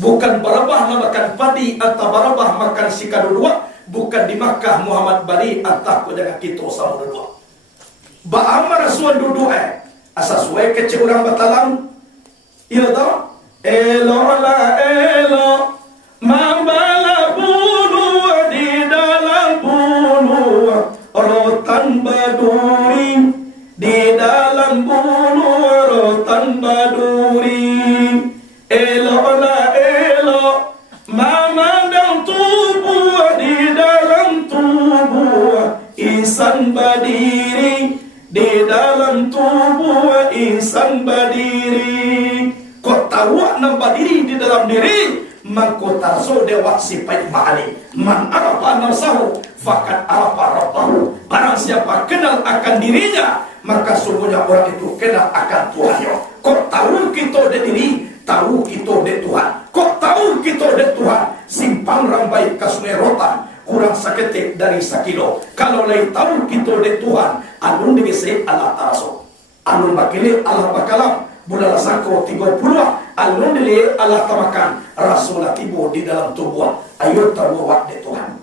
Bukan Barabah makan padi atau Barabah makan sikadu dua. Bukan di Makkah Muhammad bari atau dengan kita sama dua. Ba'amar suan duduk asas suai kecil orang batalang. Iya tau? Elo la elo mambala bulu di dalam bulu rotan baduri di dalam bulu rotan baduri. Elo la elo memandang tubuh di dalam tubuh insan berdiri di dalam tubuh insan berdiri. Kau tahu nampak diri di dalam diri, maka tarso dewa sifat ma'ani. Man arafa nafsahu fakat arafa rabbahu. Barang siapa kenal akan dirinya, maka sungguhnya orang itu kenal akan Tuhannya. Kau tahu kita de diri, tahu kita de Tuhan. Kau tahu kita de Tuhan, simpang rambai ke sungai rotan, kurang saketik dari sakilo. Kalau lagi tahu kita de Tuhan, alun digese Allah tarso. Alun bakile Allah bakalam. Budala sangko 30 alun dili Allah tamakan Rasulullah tibo di dalam tubuh. Ayo tahu waktu Tuhan.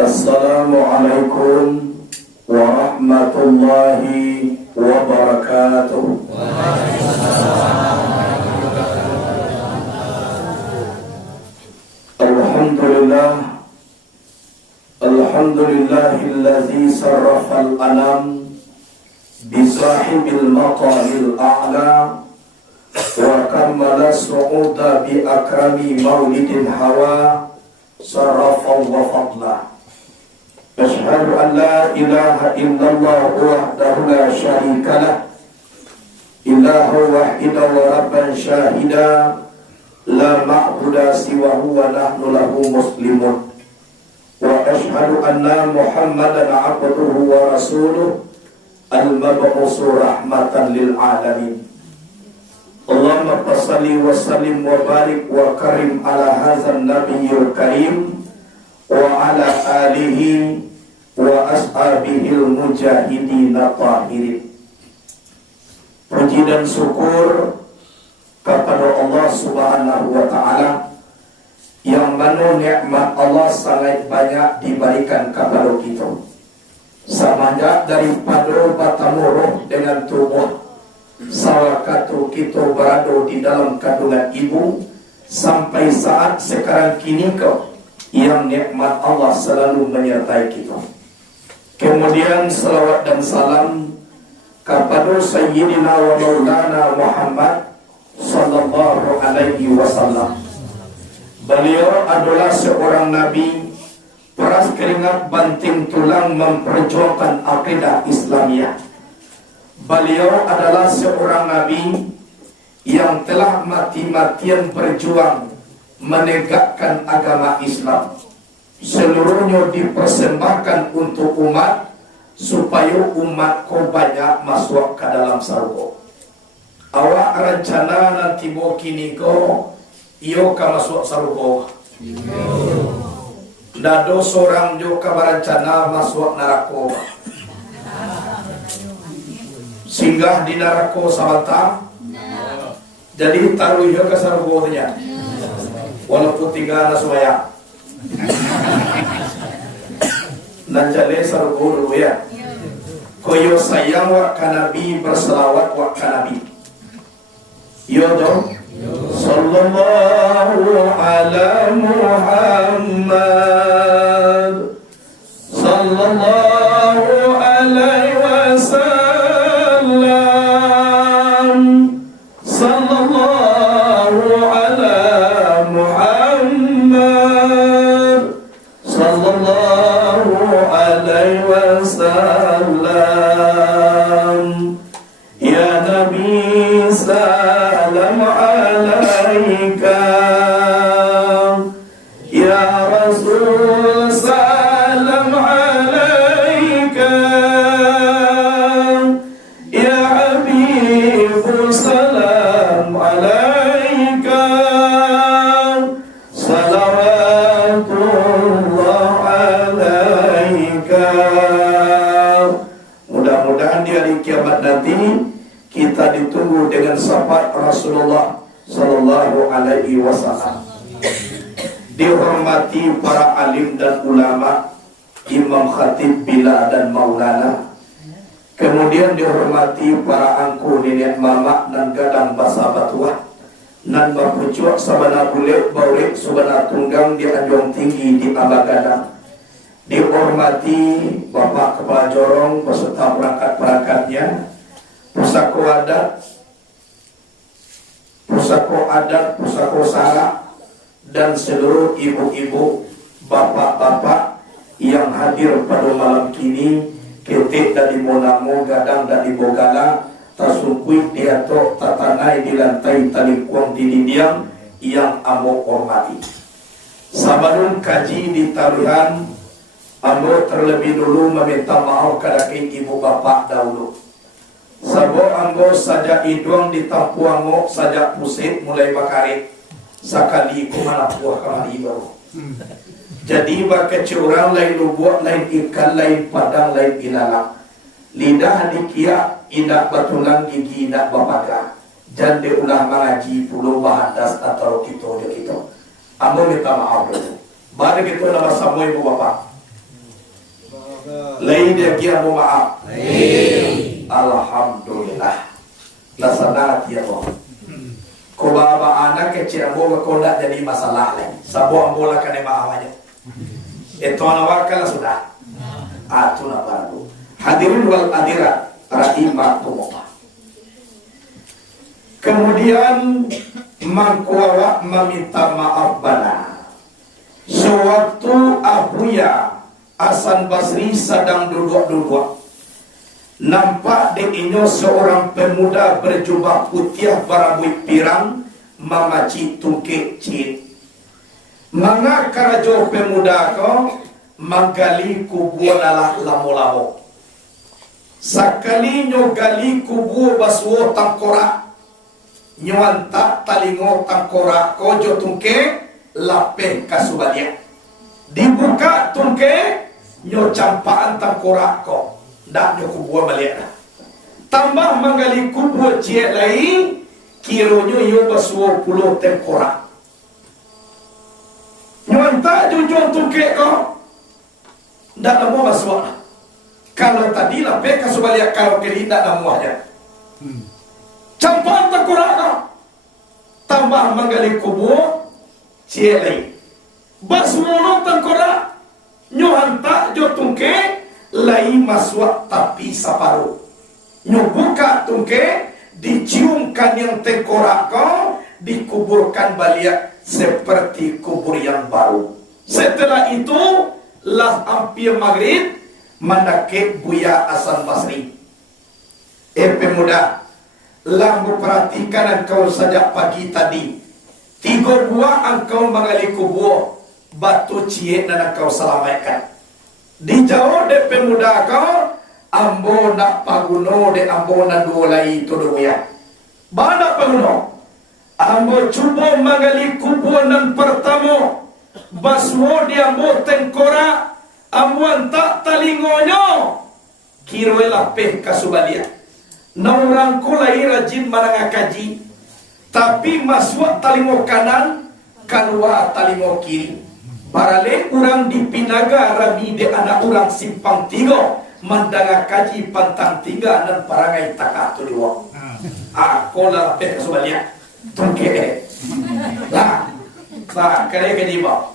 Assalamualaikum warahmatullahi wabarakatuh. Alhamdulillahilladzi sarrafal anam bisahibil maqamil a'la wa kammala su'uda bi akrami maulidin hawa sarrafa wa fadla. Asyhadu an la ilaha illallah wahdahu la syarika lah ilahu wahida wa rabban syahida la ma'buda siwahu wa nahnu lahu muslimun. Wa asyhadu anna Muhammadan abduhu wa rasuluh al-mab'usu rahmatan lil alamin. Allahumma salli wa sallim wa barik wa karim ala hadzal nabiyyil karim wa ala alihi wa ashabihil mujahidin tahirin. Puji dan syukur kepada Allah Subhanahu wa taala yang mana nikmat Allah sangat banyak diberikan kepada kita. Semenjak daripada batamuruh dengan tubuh sawakatu kita berada di dalam kandungan ibu sampai saat sekarang kini yang nikmat Allah selalu menyertai kita. Kemudian salawat dan salam kepada Sayyidina wa Maulana Muhammad sallallahu alaihi wasallam. Beliau adalah seorang nabi peras keringat banting tulang memperjuangkan akidah Islamiyah. Beliau adalah seorang nabi yang telah mati-matian berjuang menegakkan agama Islam. Seluruhnya dipersembahkan untuk umat supaya umat kau banyak masuk ke dalam surga. Awak rencana nanti mau kini kau iyo ka masuk surga. Dado seorang juga berencana masuk neraka. Singgah di neraka sabata. Jadi taruh iyo ke surga. Walaupun tinggal naswaya. Nanjale surga dulu ya. Koyo sayang wa kanabi berselawat wa kanabi. Yo dong. Sallallahu ala Muhammad sallallahu alaihi wasallam sallallahu ala Muhammad sallallahu alaihi wasallam. Ya Nabi salam alaika, ya Rasul salam alaika, ya Habib salam alaika, Rasulullah sallallahu alaihi wasallam. Dihormati para alim dan ulama, imam khatib bila dan maulana. Kemudian dihormati para angku nenek mama dan gadang basa batuah nan bapucuak sabana bulik baulik subana tunggang di anjong tinggi di abagadang. Dihormati Bapak Kepala Jorong beserta perangkat-perangkatnya, pusako adat, pusako sara, dan seluruh ibu-ibu, bapak-bapak yang hadir pada malam kini, ketik dari Monamo, gadang dari Bogala, tasukui diatok tatanai di lantai talikuang di didiam yang amo hormati. Sabadun kaji di tarihan, amo terlebih dulu meminta maaf kepada ibu bapak dahulu. Sabo anggo saja iduang ditampu anggo saja pusit mulai bakarit sakali kumana buah kamari baru. Jadi bakece orang lain lubuak, lain ikan, lain padang, lain ilalang. Lidah dikia indak batulang gigi indak bapaga. Jande ulah mengaji pulau bahandas atau kita. Ambo minta maaf dulu. Baru gitu nama sama ibu bapak. Lain dia kia mau maaf. Alhamdulillah. Laksana dia boh. Ko baba anak kecil ambo ko ndak jadi masalah lagi. Sabo ambo lah kena maaf aja. Itu nawakal sudah. Atu na baru. Hadirin wal hadirat rahimakumullah. Kemudian mangkuawa meminta maaf bana. Sewaktu Abuya Hasan Basri sedang duduk-duduk, nampak diinyo seorang pemuda berjubah putih barabui pirang mamaci tungke cin. Manga karajo pemuda ko manggali kubu nalah lamo-lamo. Sakali nyo gali kubu baswo tangkora, nyo anta talingo tangkora kojo tungke lape kasubalia. Dibuka tungke nyo campaan tangkora ko. Ndak nyo kubu balik. Tambah manggali kubu cie lain, kiro nyo yo baswo pulau tangkora. Nyo anta jujur tungke ko, ndak namo baswo. Kalau tadi lah peka subaliak kalau kelinda namuahnya. Campur tengkorak tambah menggali kubur cielai. Basmono tengkorak nyohanta jo tungke lai maswak tapi saparu. Nyobuka tungke diciumkan yang tengkorak kau dikuburkan baliak seperti kubur yang baru. Setelah itu lah hampir maghrib mandake Buya Hasan Basri. Pemuda, lah perhatikan engkau sejak pagi tadi. 3 buah engkau mengali kubur batu cie dan engkau selamatkan. Dijauh de pemuda kau, ambo nak paguno de ambo na dolai itu dunia. Bana paguno, ambo cuba mengali kubur dan pertama basmo di ambo tengkora. Amuan tak talingonyo kiroelah peh kasubalia. Naurang kulai rajin mananga kaji, tapi masuk talingo kanan, keluar talingo kiri. Barale orang di Pinaga rabi de anak orang simpang 3 mandanga kaji pantang 3 dan parangai takatu dua. Kola peh kasubalia. Tungke. Nah, kalian kaji bawa.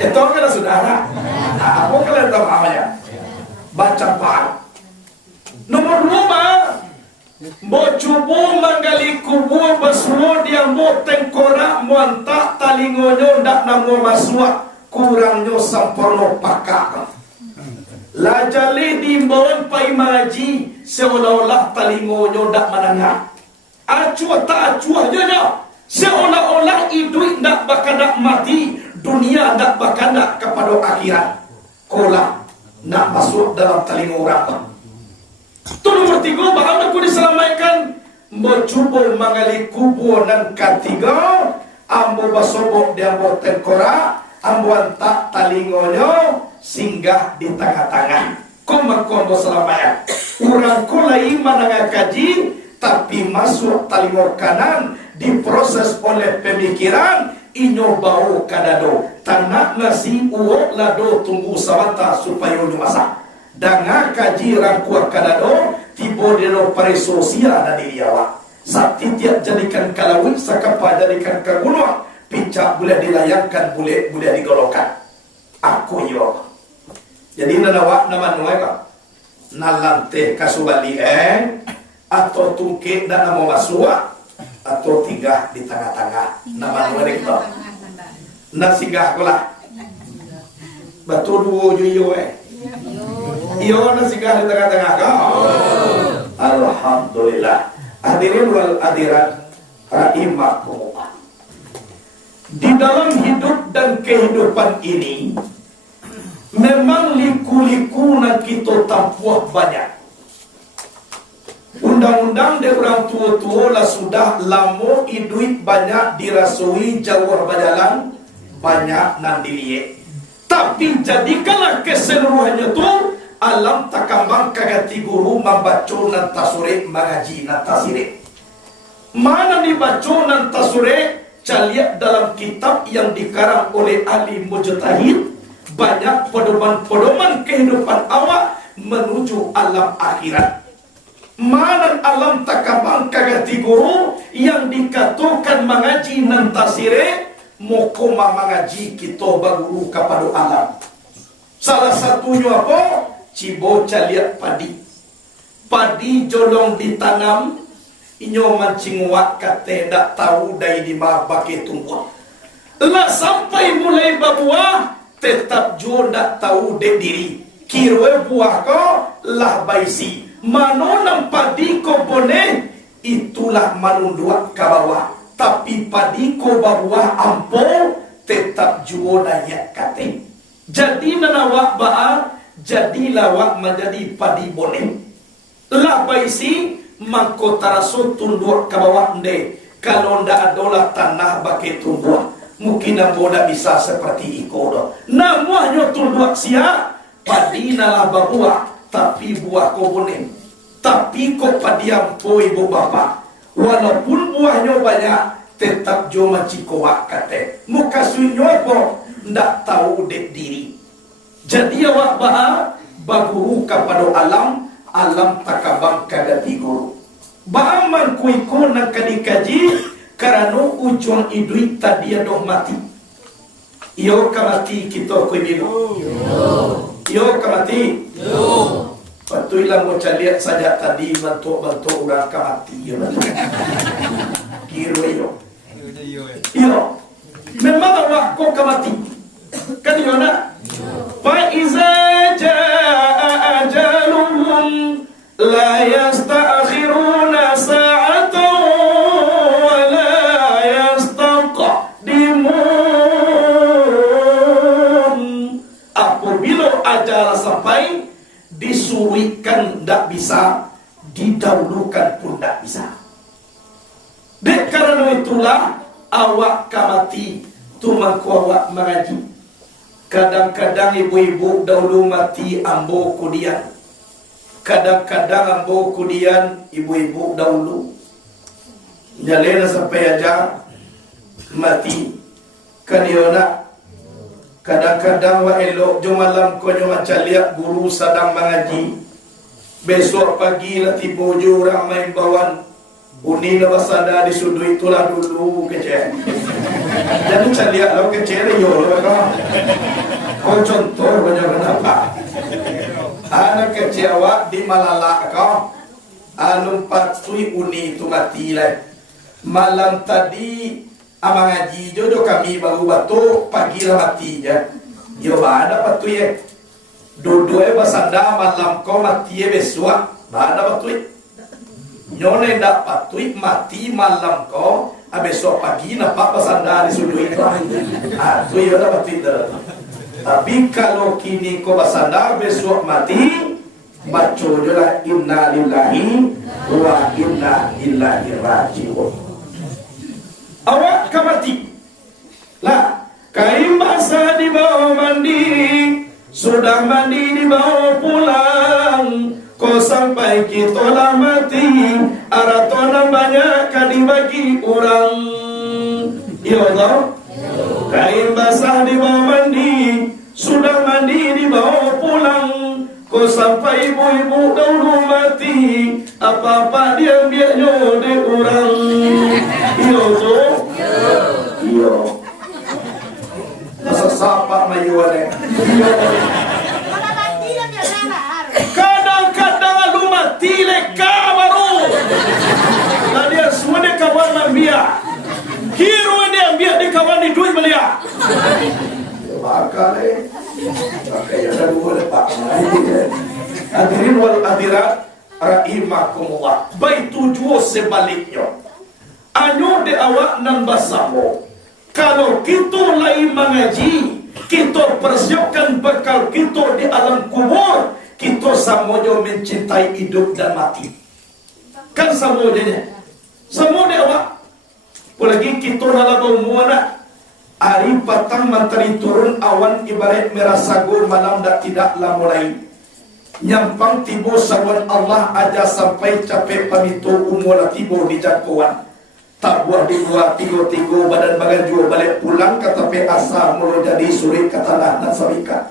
Itu kan saudara. Apa kalian tahu namanya? Baca par. Nomor 2, mau cubu menggali kubur basmo dia mau tengkorak mau antak talingonyo ndak namo masua kurangnya sempurna pakak. Lajali dimbon pai maji seolah-olah talingonyo ndak menengah. Acuah tak acuah janya. Seolah-olah hidup ndak bakadak mati, dunia ndak bakadak kepada akhirat. Kola nak masuk dalam telinga orang. Itu nomor 3, bahkan aku diselamatkan. Mencuba mengali kubur dan ketiga, ambo basobok dia ambo tengkora, ambo antak talingonyo singgah di tengah-tengah. Kau ambo selamatkan. Orang kulai mananga kaji tapi masuk talimor kanan diproses oleh pemikiran inyo bau kadado tanah nasi uok lado tunggu samata supaya nyo masak danga kaji rangkuak kadado tibo deno paresosia na diriawa sakti tiap jadikan kalawin sakapa jadikan kagunwa pincak boleh dilayangkan boleh digolongkan aku yo jadi nanawa nama nuai ka nalante kasubali atau tungke dan nama masua atau tinggal di tengah-tengah nama nuai kita na singgah kola batu duo yo iyo na singgah di tengah-tengah ka alhamdulillah hadirin wal hadirat rahimakumullah. Di dalam hidup dan kehidupan ini memang liku-liku na kita tampuah banyak. Undang-undang de orang tua-tua lah sudah lamo iduit banyak dirasui jawar bajalan banyak nan diliye. Tapi jadikanlah keseluruhannya tu alam takambang kagati guru membaca nan tasure mengaji nan tasire. Mana dibaca nan tasure caliat dalam kitab yang dikarang oleh ahli mujtahid banyak pedoman-pedoman kehidupan awak menuju alam akhirat. Mana alam takabang kagati guru yang dikatakan mengaji nan tasire mokoma mengaji kita baguru kepada alam. Salah satunya apa? Cibo caliat padi. Padi jolong ditanam inyo mancing wak kate dak tahu dari di mana pakai tumbuh. Lah sampai mulai berbuah tetap jur dak tahu dek diri. Kirwe buah ko lah baisi. Mano nam padi ko boleh itulah manundua ke bawah. Tapi padi ko berbuah ampo tetap jur dayak kate. Jadi nanawak baar jadilah wak menjadi padi boleh. Lah baisi mangko taraso tunduk ke bawah nde kalau ndak adolah tanah bagi tumbuh mungkin boda bisa seperti ikodo namuanyo tunduk sia padi nalah berbuah tapi buah kobonem tapi kok padiam po ibu bapa walaupun buahnya banyak tetap jo macikowa kate muka sunyo po ndak tahu dek diri jadi awak ba'a baguru kepada alam takabang kagati guru. Baaman kuiko nang kadikaji karano ujung iduit tadi adoh mati. Iyo kamati kita kui bigo. Iyo kamati. Patuh ilang mo caliat saja tadi bantu orang kamati. Kiro iyo. Iyo. Memang awak ko kamati. Kan iyo na. Faiza jaa ajaluhum la yasta'khiruna sa'atan wa la yastaqdimun. Apabila ajal sampai disuruhkan tidak bisa, didahulukan pun tidak bisa. Dek karena itulah awak kamati tumangku awak mengaji. Kadang-kadang ibu-ibu dahulu mati ambo kudian. Kadang-kadang ambo kudian ibu-ibu dahulu. Nyalena sampai aja mati. Kaniona kadang-kadang wa elok jo malam ko nyo macalia guru sedang mengaji. Besok pagi lah tiba jo orang main bawan. Uni na basada di sudu itulah dulu kecil. Jadi calia lo kecil yo lo ka. Kau contoh banyak kenapa? Anak kecil awak di Malala kau. Anu patui uni itu mati lah. Malam tadi amang ngaji jodoh kami baru batu pagi lah mati je. Yo ada patui ye. Dua-dua basanda malam kau mati ye besok. Ada patui. Nyone ndak patui mati malam kau. Besok pagi nampak basanda di sudu itu. Tu yo ada patui dah. Tapi kalau kini kau basanda besok mati, baca jelah inna lillahi wa inna ilaihi raji'un. Awak kamati lah, kain basah di bawah mandi, sudah mandi di bawah pulang. Kau sampai kita lah mati, Aratona banyak kali bagi orang. Ya Allah. Kain basah dibawa mandi, sudah mandi dibawa pulang. Kau sampai ibu-ibu dahulu mati, apa-apa dia biarnya de orang. Ya Allah. Ya. Masa sapa mayuane. Kadang-kadang lu mati leka baru. Nah dia semua dia kawan mambia. Hero dia ambil dia kawan di duit belia. Bakal Makanya dah boleh pak. Hadirin wal hadirat rahimakumullah. Baik tujuh sebaliknya. Anyo de awak nan basamo. Kalau kita lain mengaji, kita persiapkan bekal kita di alam kubur, kita samojo mencintai hidup dan mati. Kan samojanya. Samo de awak. Apalagi kita dalam umuana. Hari petang menteri turun awan ibarat merah sagur malam dah tidaklah mulai. Nyampang tibo sawan Allah aja sampai capek pamitu umur tibo di jangkauan. Tak buah di dua tigo badan bagan jua balik pulang kata pe asa mulu jadi sulit kata lah dan sabika.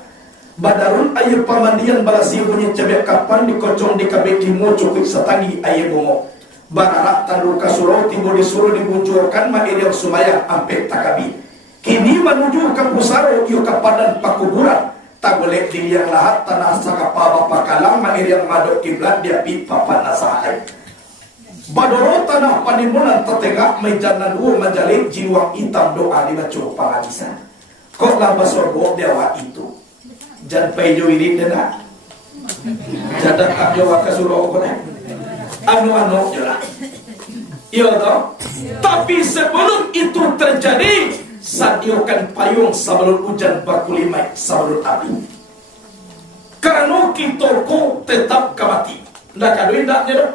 Badarun air pamandian balasi bunyi cebek kapan dikocong di kabek timo cukup setangi air bomo. Bararak tandur kasurau tibo disuruh dibujurkan mairiam sumaya ampe takabi. Kini menuju ke pusaro iyo kepadan pakuburan. Tak boleh diliang lahat tanah sakapa bapak kalang mairiam madok kiblat dia pipa panasahai. Badoro tanah panimunan tertegak mejanan dua menjalin jiwa hitam doa dibaca penghabisan. Kok lama sorbo dewa itu. Jan pejo ini dena. Jadak abjawa kesurau kone. Anu jelas. Iya toh. Tapi sebelum itu terjadi, sadiokan payung sebelum hujan bakulimai sebelum api. Karena kita ko tetap kemati. Ndak kaduin ndak nyedo.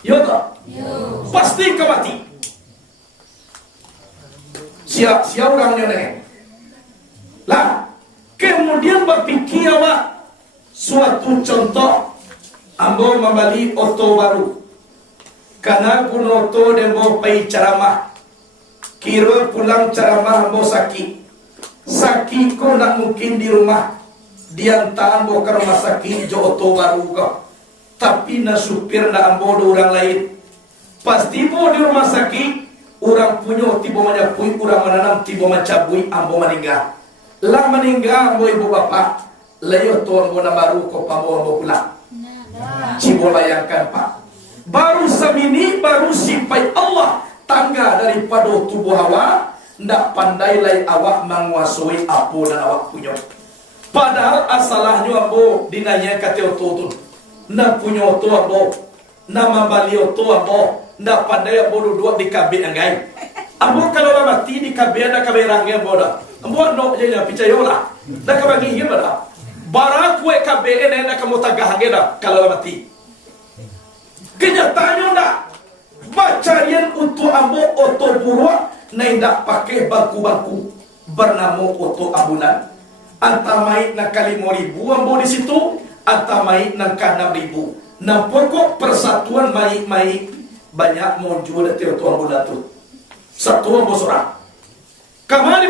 Iya toh. Pasti kemati. Siap orangnya nih. Lah, kemudian berpikir awak suatu contoh. Ambo membeli oto baru. Karena kuno oto dembo pai ceramah. Kira pulang ceramah ambo sakit. Sakit ko nak mungkin di rumah. Diantar ambo ke rumah sakit jo oto baru kau. Tapi na supir na ambo do orang lain. Pas tiba di rumah sakit, orang punya tiba menyapui, orang menanam tiba mencabui, ambo meninggal. Lah meninggal ambo ibu bapak, layo to ambo na baru ko pambo ambo pulang. Cibo bayangkan pak, baru samini baru simpai Allah tangga daripada tubuh awak, ndak pandai lai awak menguasai apa dan awak punya. Padahal asalahnya ambo dinanya kata oto tu, ndak punya oto ambo, nama bali oto ambo. Ndak pandai ambo duduk di kabin anggai. Ambo kalau dah mati di kabin ada kabin rangai ambo dah. Ambo no je nya picayola. Dah kabagi hiya dah. Barak kue kabin ena kamu tagah anggai dah kalau dah mati. Kenyataannya ndak. Bacarian untuk ambo oto buruk na ndak pakai bangku-bangku bernama oto abunan. Antamai nak kali 5,000 ambo di situ, antamai nak 6,000. Nah pokok persatuan mai banyak mau jual dari tuan bulan tu. Satu bos orang. Kemana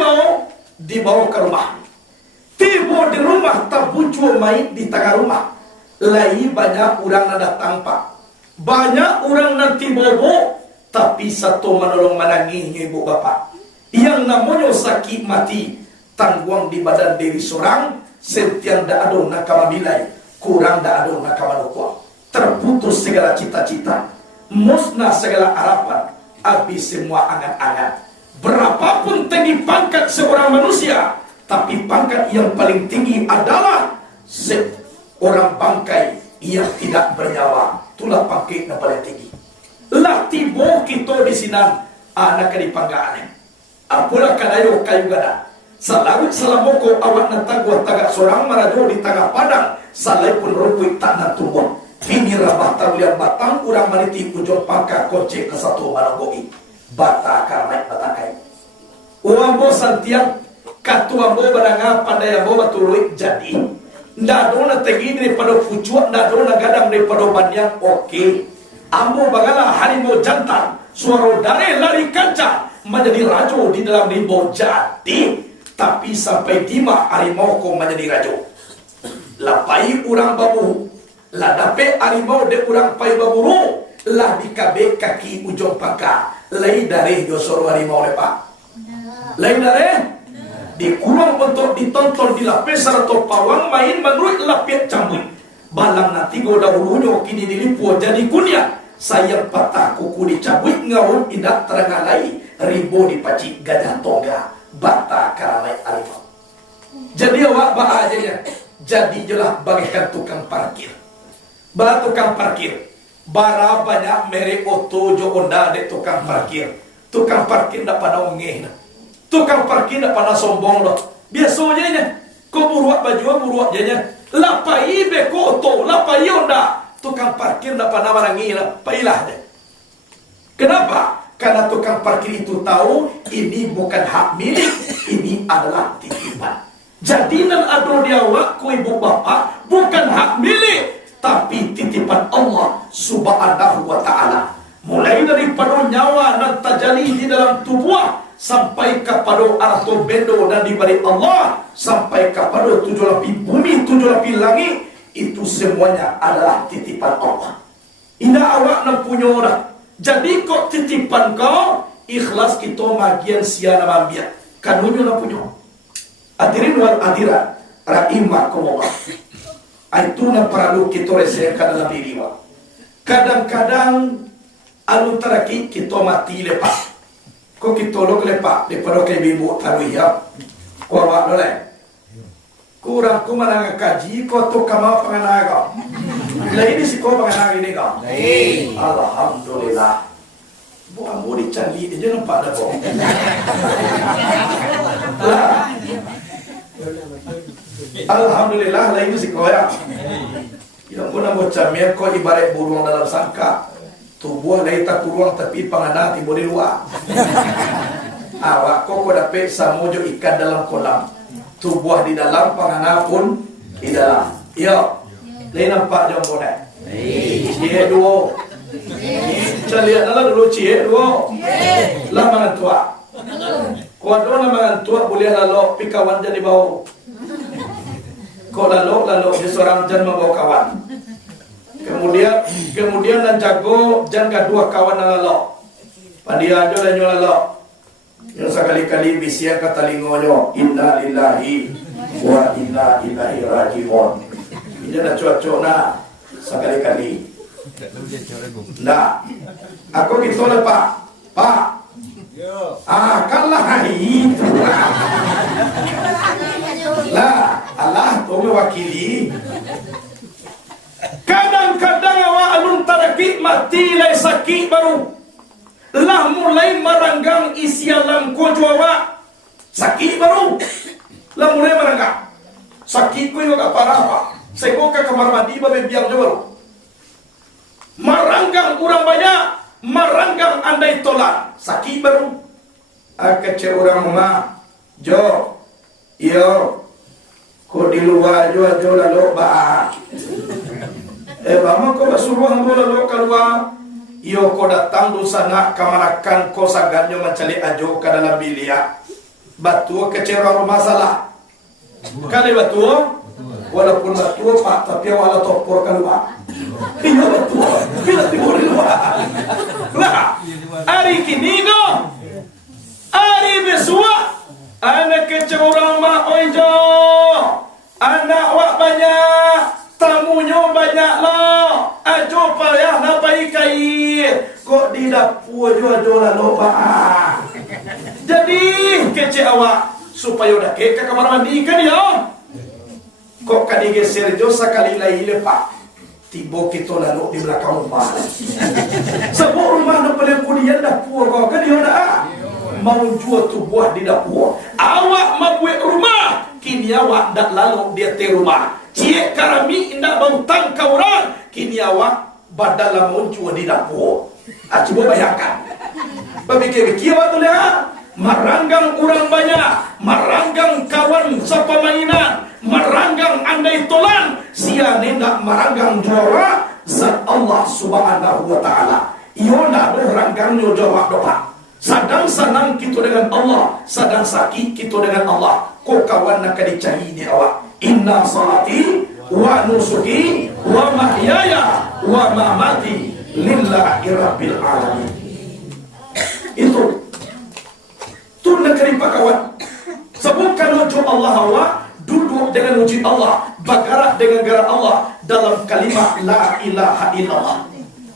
dibawa ke rumah. Tiba di rumah tak bucu mai di tengah rumah. Lai banyak orang nak datang pak. Banyak orang nanti bobo. Tapi satu menolong menangisnya ibu bapak. Yang namanya sakit mati. Tangguang di badan diri seorang. Setiap dak ada nakama bilai. Kurang dak ada nakama dokwa. Terputus segala cita-cita. Musnah segala harapan, habis semua angan-angan. Berapapun tinggi pangkat seorang manusia, tapi pangkat yang paling tinggi adalah seorang bangkai yang tidak bernyawa. Itulah pangkat yang paling tinggi. Lah tibo kita di sini anak di panggaan. Apalah kadayo kayu gada. Selalu selamoko awak nantang gua tagak seorang marajo di tengah padang. Salai pun rumput tanah tumbuh. Kini batang liang batang urang maniti ujung pangka kocek ke satu maragogi bata karmai batakai uang bo santiang katu ambo badanga pandai ambo batului jadi ndak dona tegi daripada pucuak ndak dona gadang daripada banyak oke Ambo bagala harimau jantan, suara dare lari kancah menjadi rajo di dalam rimbo jati. Tapi sampai dima harimau ko menjadi rajo. Lapai urang babu, lah dape harimau de urang pai baburu, lah dikabe kaki ujung pangka. Lai dare josoro harimau lepa. Lai dare dikurang untuk ditonton di lapesar atau pawang main menurut lapet cambui. Balang nanti goda ulunya kini dilipu jadi kunyah. Sayang patah kuku dicabut ngawun indak terangalai ribo dipacik gajah tongga bata karalai harimau. Jadi awak ba aja ya. Jadi jelah bagaikan tukang parkir. Ba tukang parkir. Bara banyak merek oto jo onda de tukang parkir. Tukang parkir ndak pada ngeh. Tukang parkir ndak pada sombong loh. Biasanya nya ko buruak baju buruak janya. Lapai be ko oto, lapai onda. Tukang parkir ndak pada marangi lah, pailah deh. Kenapa? Karena tukang parkir itu tahu ini bukan hak milik, ini adalah titipan. Jadi nan ado dia wak ku ibu bapak bukan hak milik, tapi titipan Allah Subhanahu wa taala. Mulai daripada nyawa dan tajali di dalam tubuh sampai kepada arto bendo dan diberi Allah sampai kepada 7 lapis bumi, 7 lapis langit. Itu semuanya adalah titipan Allah. Indah awak nak punya orang. Jadi kok titipan kau ikhlas kita magian siana mambia. Kanunya nak punya. Hadirin wal hadirat rahimakumullah. Itu nak perlu kita resakan dalam diri wa. Kadang-kadang alun taraki kita mati lepas. Kok kita lo lepas daripada ke ibu tahu ya. Kau awak boleh. Kurang ku manang kaji ko to kama panganaga. Lah ini si ko panganaga ini ka. Alhamdulillah. Bu ambo di candi dia nampak dah bo. Alhamdulillah lah ini si ko ya. Yang pun ambo camir ko ibarat burung dalam sangka. Tubuh lai tak kurang tapi pangana tibo di luar. Awak ko dapat samojo ikan dalam kolam. Tubuh di dalam, pangana pun di dalam. Ya, lain nampak jom bonek. Cie dua. Calian lah dulu cie dua. Lah mangan tua. Kuat dua mangan tua boleh lalu pikawan jadi bau. Kau lalu di seorang jan membawa kawan. Kemudian dan jago jan kedua kawan lalu. Pandia aja dan lalu. Yang sekali-kali bisian kata lingonyo inna lillahi wa inna ilaihi rajiun. Ini dah cuaca nak sekali-kali. Nah, aku gitu lah Pak. Kalah itu. Lah, Allah tu mewakili. Kadang-kadang awak alun taraki mati lai sakit baru. Lah mulai meranggang isi alam kojowa sakit baru. Lah mulai meranggang sakit ko juga parah apa. Saya buka kamar mandi babe biang baru. Meranggang kurang banyak, meranggang andai tolak sakit baru. Kece orang rumah jo iyo ko di luar jo lalu ba. Bama ko basuruh ambo lalu keluar. Iyo ko datang do sana kamarakan ko saganyo mencari ajo ke dalam bilia. Batu kecewa masalah. Kali batu, walaupun batu pak tapi wala topor keluar. Iya batu, bila timur luar. Lah, hari kini go, hari besua, anak kecewa mak ojo, anak wak banyak. Tamunya banyak lah. Ajo payah napai kain. Kok di dapur ajo lalu pak. Jadi kece awak supaya udah ke kamar mandi kan ya. Kok kadi geser jo sekali lagi lepak. Tiba kita lalu di belakang rumah. Sebab rumah nak paling kudian dapur kau kan dia dah. Mau jual tu buah di dapur. Awak mau buat rumah. Kini awak dak lalu dia te rumah. Cie karami indah bau tangka orang. Kini awak badala muncul di dapur. Coba bayangkan. Berfikir-fikir awak tu lihat. Meranggang orang banyak. Meranggang kawan siapa mainan. Meranggang andai tolan. Sia ni nak meranggang juara. zat Allah subhanahu wa ta'ala. Iona do ranggang nyo jawab doa. Sadang senang kita dengan Allah, sadang sakit kita dengan Allah. Ko kawan nak dicahi di awak. Inna salati wa nusuki wa mahyaya wa mamati lillahi rabbil alamin. Itu negeri pak kawan. Sebutkan wujud Allah hawa, duduk dengan wujud Allah, bergerak dengan gerak Allah dalam kalimat la ilaha illallah.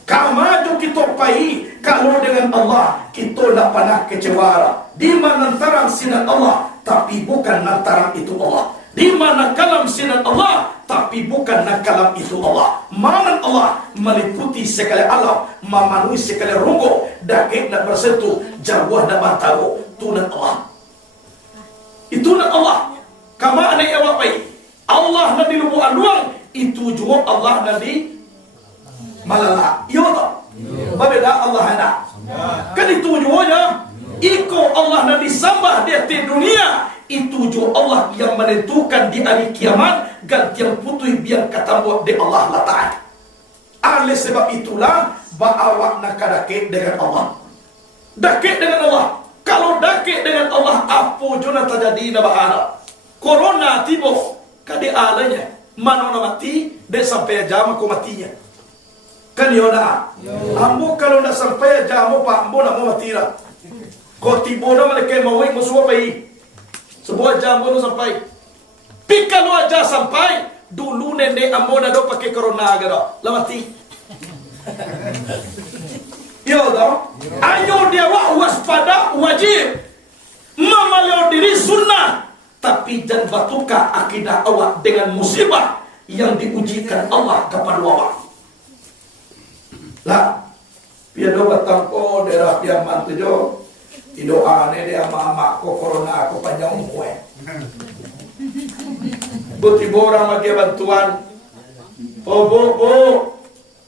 Kamaju kita pai kalau dengan Allah kita tak pernah kecewa. Di mana terang sinar Allah, tapi bukan lantaran itu Allah. Di mana kalam sinar Allah, tapi bukan kalam itu Allah. Mana Allah meliputi sekali alam, memenuhi sekali rugo, daging nak bersentuh, jawah nak bertaruh. Tunan Allah. Itu nak Allah. Kama aneh awak pai. Allah nak di lubuan luang, itu juga Allah nak di malala. Iya tak? Berbeda Allah ada. Kan itu juga iko Allah nak disambah di atas dunia. Itu juga Allah yang menentukan di hari kiamat ganti yang putih biar kata buat di Allah la ta'ala. Oleh sebab itulah ba'awak nak dakik dengan Allah. Dakik dengan Allah. Kalau dakik dengan Allah, apa jona terjadi na bahana? Corona tiba, kadi alanya. Mana mati, dia sampai jam aku matinya. Kan yona. Ambo kalau nak sampai jam pak, ambo nak mau mati lah. Kau tiba na mereka mau musuh bayi. Sebuah jam baru sampai. Pi kalau aja sampai, dulu nenek ambo nak do pakai corona agak lah mati. Yo dah, ayo dia waspada wajib, memelihara diri sunnah, tapi jangan batuka akidah awak dengan musibah yang diujikan Allah kepada awak. Lah, biar doa tangko daerah dia mantu jo, doa ne dia mama ko corona ko panjang umur. Buti borang lagi bantuan,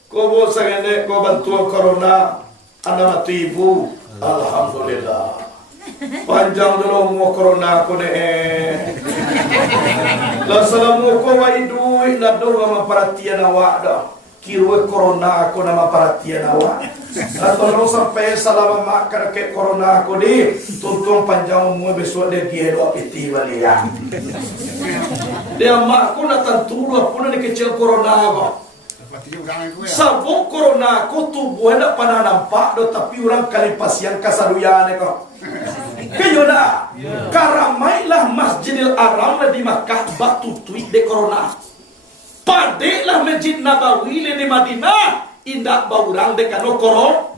ko sangene ko bantuan corona. Anda mati ibu, alhamdulillah. Panjang dulu mau corona aku deh. Langsung ko waidu, nado nama perhatian awak dah. Kira corona aku nama perhatian awak. Atau sampai salam makan ke corona aku deh. Tuntung panjang umur besok dia gelo piti balik ya. Dia mak aku nak tentu pun ni kecil corona aku. Sabuk corona ko tubuh hendak pernah nampak do tapi orang kalipas yang kasaduyan ko. Kayo na. Karamailah Masjidil Haram di Makkah batu tuik de corona. Padeklah Masjid Nabawi di Madinah indak baurang de kano corona.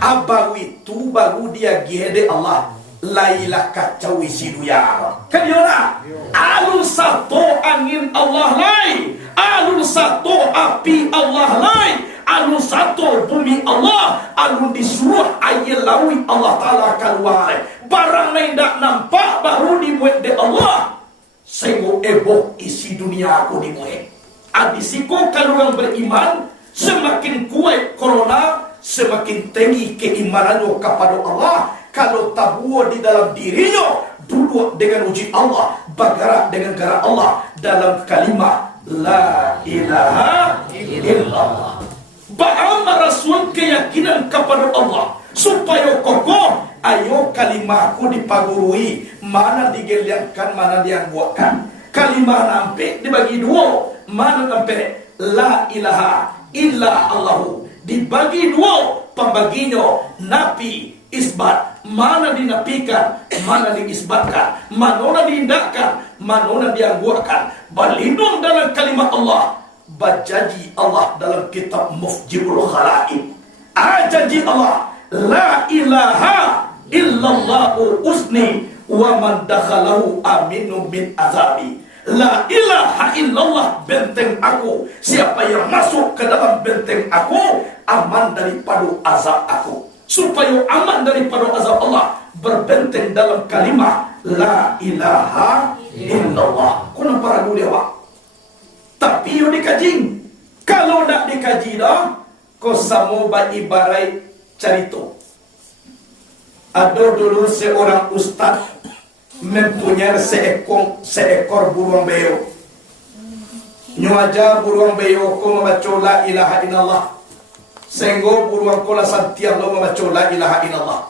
Abawi tu baru dia gede Allah. Lailah kacau isi duya. Kayo na. Alun satu angin Allah lain. Alun satu api Allah lain. Alun satu bumi Allah. Alun disuruh air lawi Allah Ta'ala keluar. Barang lain tak nampak baru dibuat di Allah. Sengok ebok isi dunia aku dibuat. Adisiko kalau orang beriman, semakin kuat corona, semakin tinggi keimanannya kepada Allah. Kalau tabuah di dalam dirinya, duduk dengan uji Allah, bergerak dengan gerak Allah dalam kalimat La ilaha illallah. Ba'amar Rasul keyakinan kepada Allah supaya kokoh. Ayo kalimatku dipagurui, mana digeliatkan, mana diangguakan. Kalimat nampak dibagi dua, mana nampak La ilaha illa Allahu. Dibagi dua, pembaginya napi isbat. Mana dinapikan, mana diisbatkan, mana diindahkan, mana diangguakan. Berlindung dalam kalimat Allah. Berjanji Allah dalam kitab Mufjibul Khalaib. Janji Allah, la ilaha illallahu usni wa man dakhalahu aminu min azabi. La ilaha illallah benteng aku. Siapa yang masuk ke dalam benteng aku aman daripada azab aku. Supaya aman daripada azab Allah, berbenteng dalam kalimat La ilaha illallah. Kau nampak ragu dia wak? Tapi you dikaji. Kalau nak dikaji dah, kau sama ibarat cerita. Ada dulu seorang ustaz mempunyai seekor burung beo. Nyuaja buruang beyo ko membaca la ilaha illallah. Senggo buruang ko la santiang lo membaca la ilaha illallah.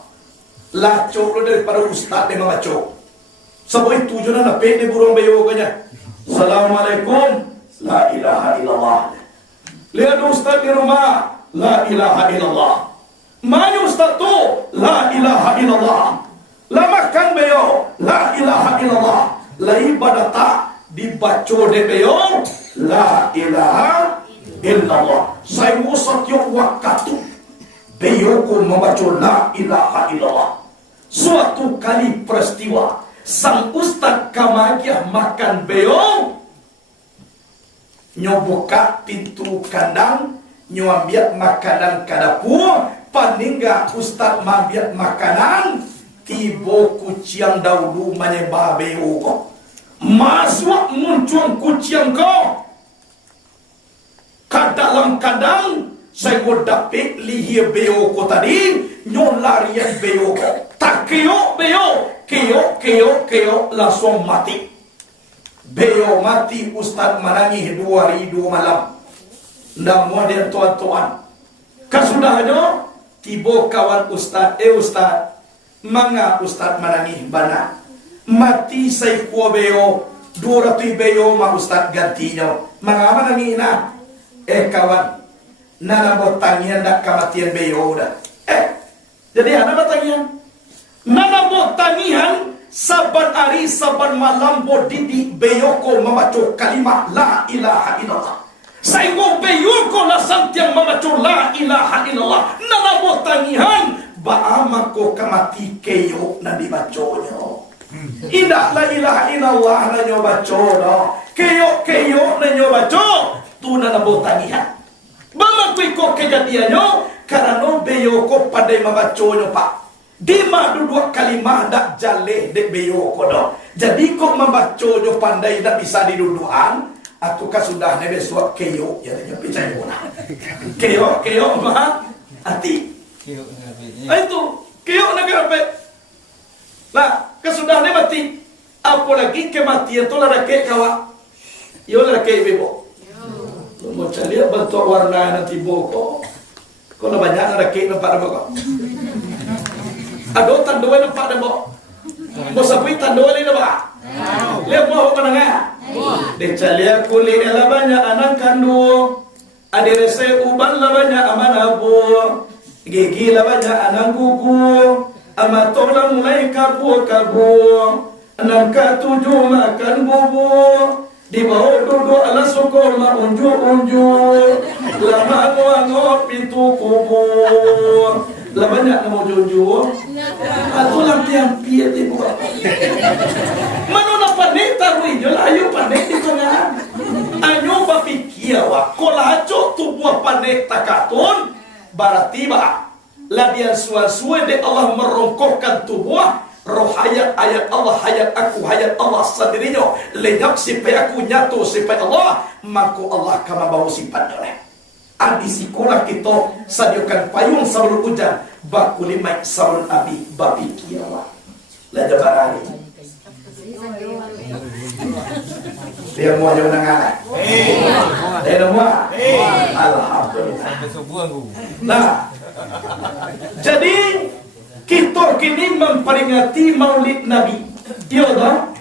Laco lo daripada ustaz dia membaca. Sebab itu tujuan nak pek buruang beyo kanya. Assalamualaikum, la ilaha illallah. Lihat ustaz di rumah, la ilaha illallah. Mana ustaz tu? La ilaha illallah. La makan beyo, la ilaha illallah. La ibadah tak dibaca de beyo, la ilaha illallah. Saya usah tiap waktu beyo ko membaca la ilaha illallah. Suatu kali peristiwa, sang ustaz kamagiah makan beyo, nyo buka pintu kandang, nyo ambil makanan ke dapur, paningga ustaz mambil makanan, tiba kuciang dahulu menyembah beyo ko. Masuk muncul kuciang ko. Kat dalam kandang, saya dapet lihir beyo ko tadi, nyo larian beyo ko. Tak keo beyo, keo langsung mati. Beyo mati, ustaz menangis 2 hari 2 malam. Namun dia tuan-tuan, kasudahnya tiba kawan ustaz, ustaz, manga ustaz menangis bana. Mati saya kuah beyo, 200 beyo mah ustaz gantinya. Manga menangis na. Kawan, nana botangian dak kematian beyo dah. Jadi anak botangian, nana botangian saban hari saban malam bodidi beyoko membaca kalimat la ilaha illallah. Sainggo beyoko la santiang membaca la ilaha illallah. Nana botangian baamako kamati keyo na dibaconyo. Indah la ilaha illallah na nyo baco no. Keyo na nyo baco. Tu nana botangian. Bamagui ko kejadiannya karena beyoko pandai membaconyo pak. Dima dua kalimah dak jaleh dek beyoko do. Jadi kok membaconyo pandai dak bisa diduduan. Atukah sudah nebe suap keyo ya tanya percaya mana. Keyo mah hati. Itu keyo negara pe. Lah kesudah mati. Apalagi kematian tu lara ke kawa. Yo lara ke bebo. Mau cari bentuk warna nanti boko. Kalau banyak rakit nampak dah boko. Ada tanduan nampak dah boko. Mau sapi tanduan ni nampak. Lihat mau apa nengah? Dia cari kulit lah banyak anak kandung. Ada rasa uban lah banyak aman abu. Gigi lah banyak anak gugu. Amat tolong mulai kabu. Anak ketujuh makan bubur. Di bawah duduk ala sokol ma unjuk lama ngok pintu kubur lah banyak nama unjuk aku lampiang piat ibu mana panik taruh lah ayo panik di tengah ayo berfikir wak kolaco tubuh panik takatun berarti bah ladian suan-suan de Allah merongkokkan tubuh roh ayat Allah, hayat aku, hayat Allah sendirinya lenyap supaya aku nyatu supaya Allah maka Allah akan membawa sifatnya adi sekolah kita sediakan payung sebelum hujan baku limai sebelum abi babi kiamat lada barani dia mau jauh nangan dia semua alhamdulillah nah jadi kita kini memperingati maulid Nabi. Ya tak?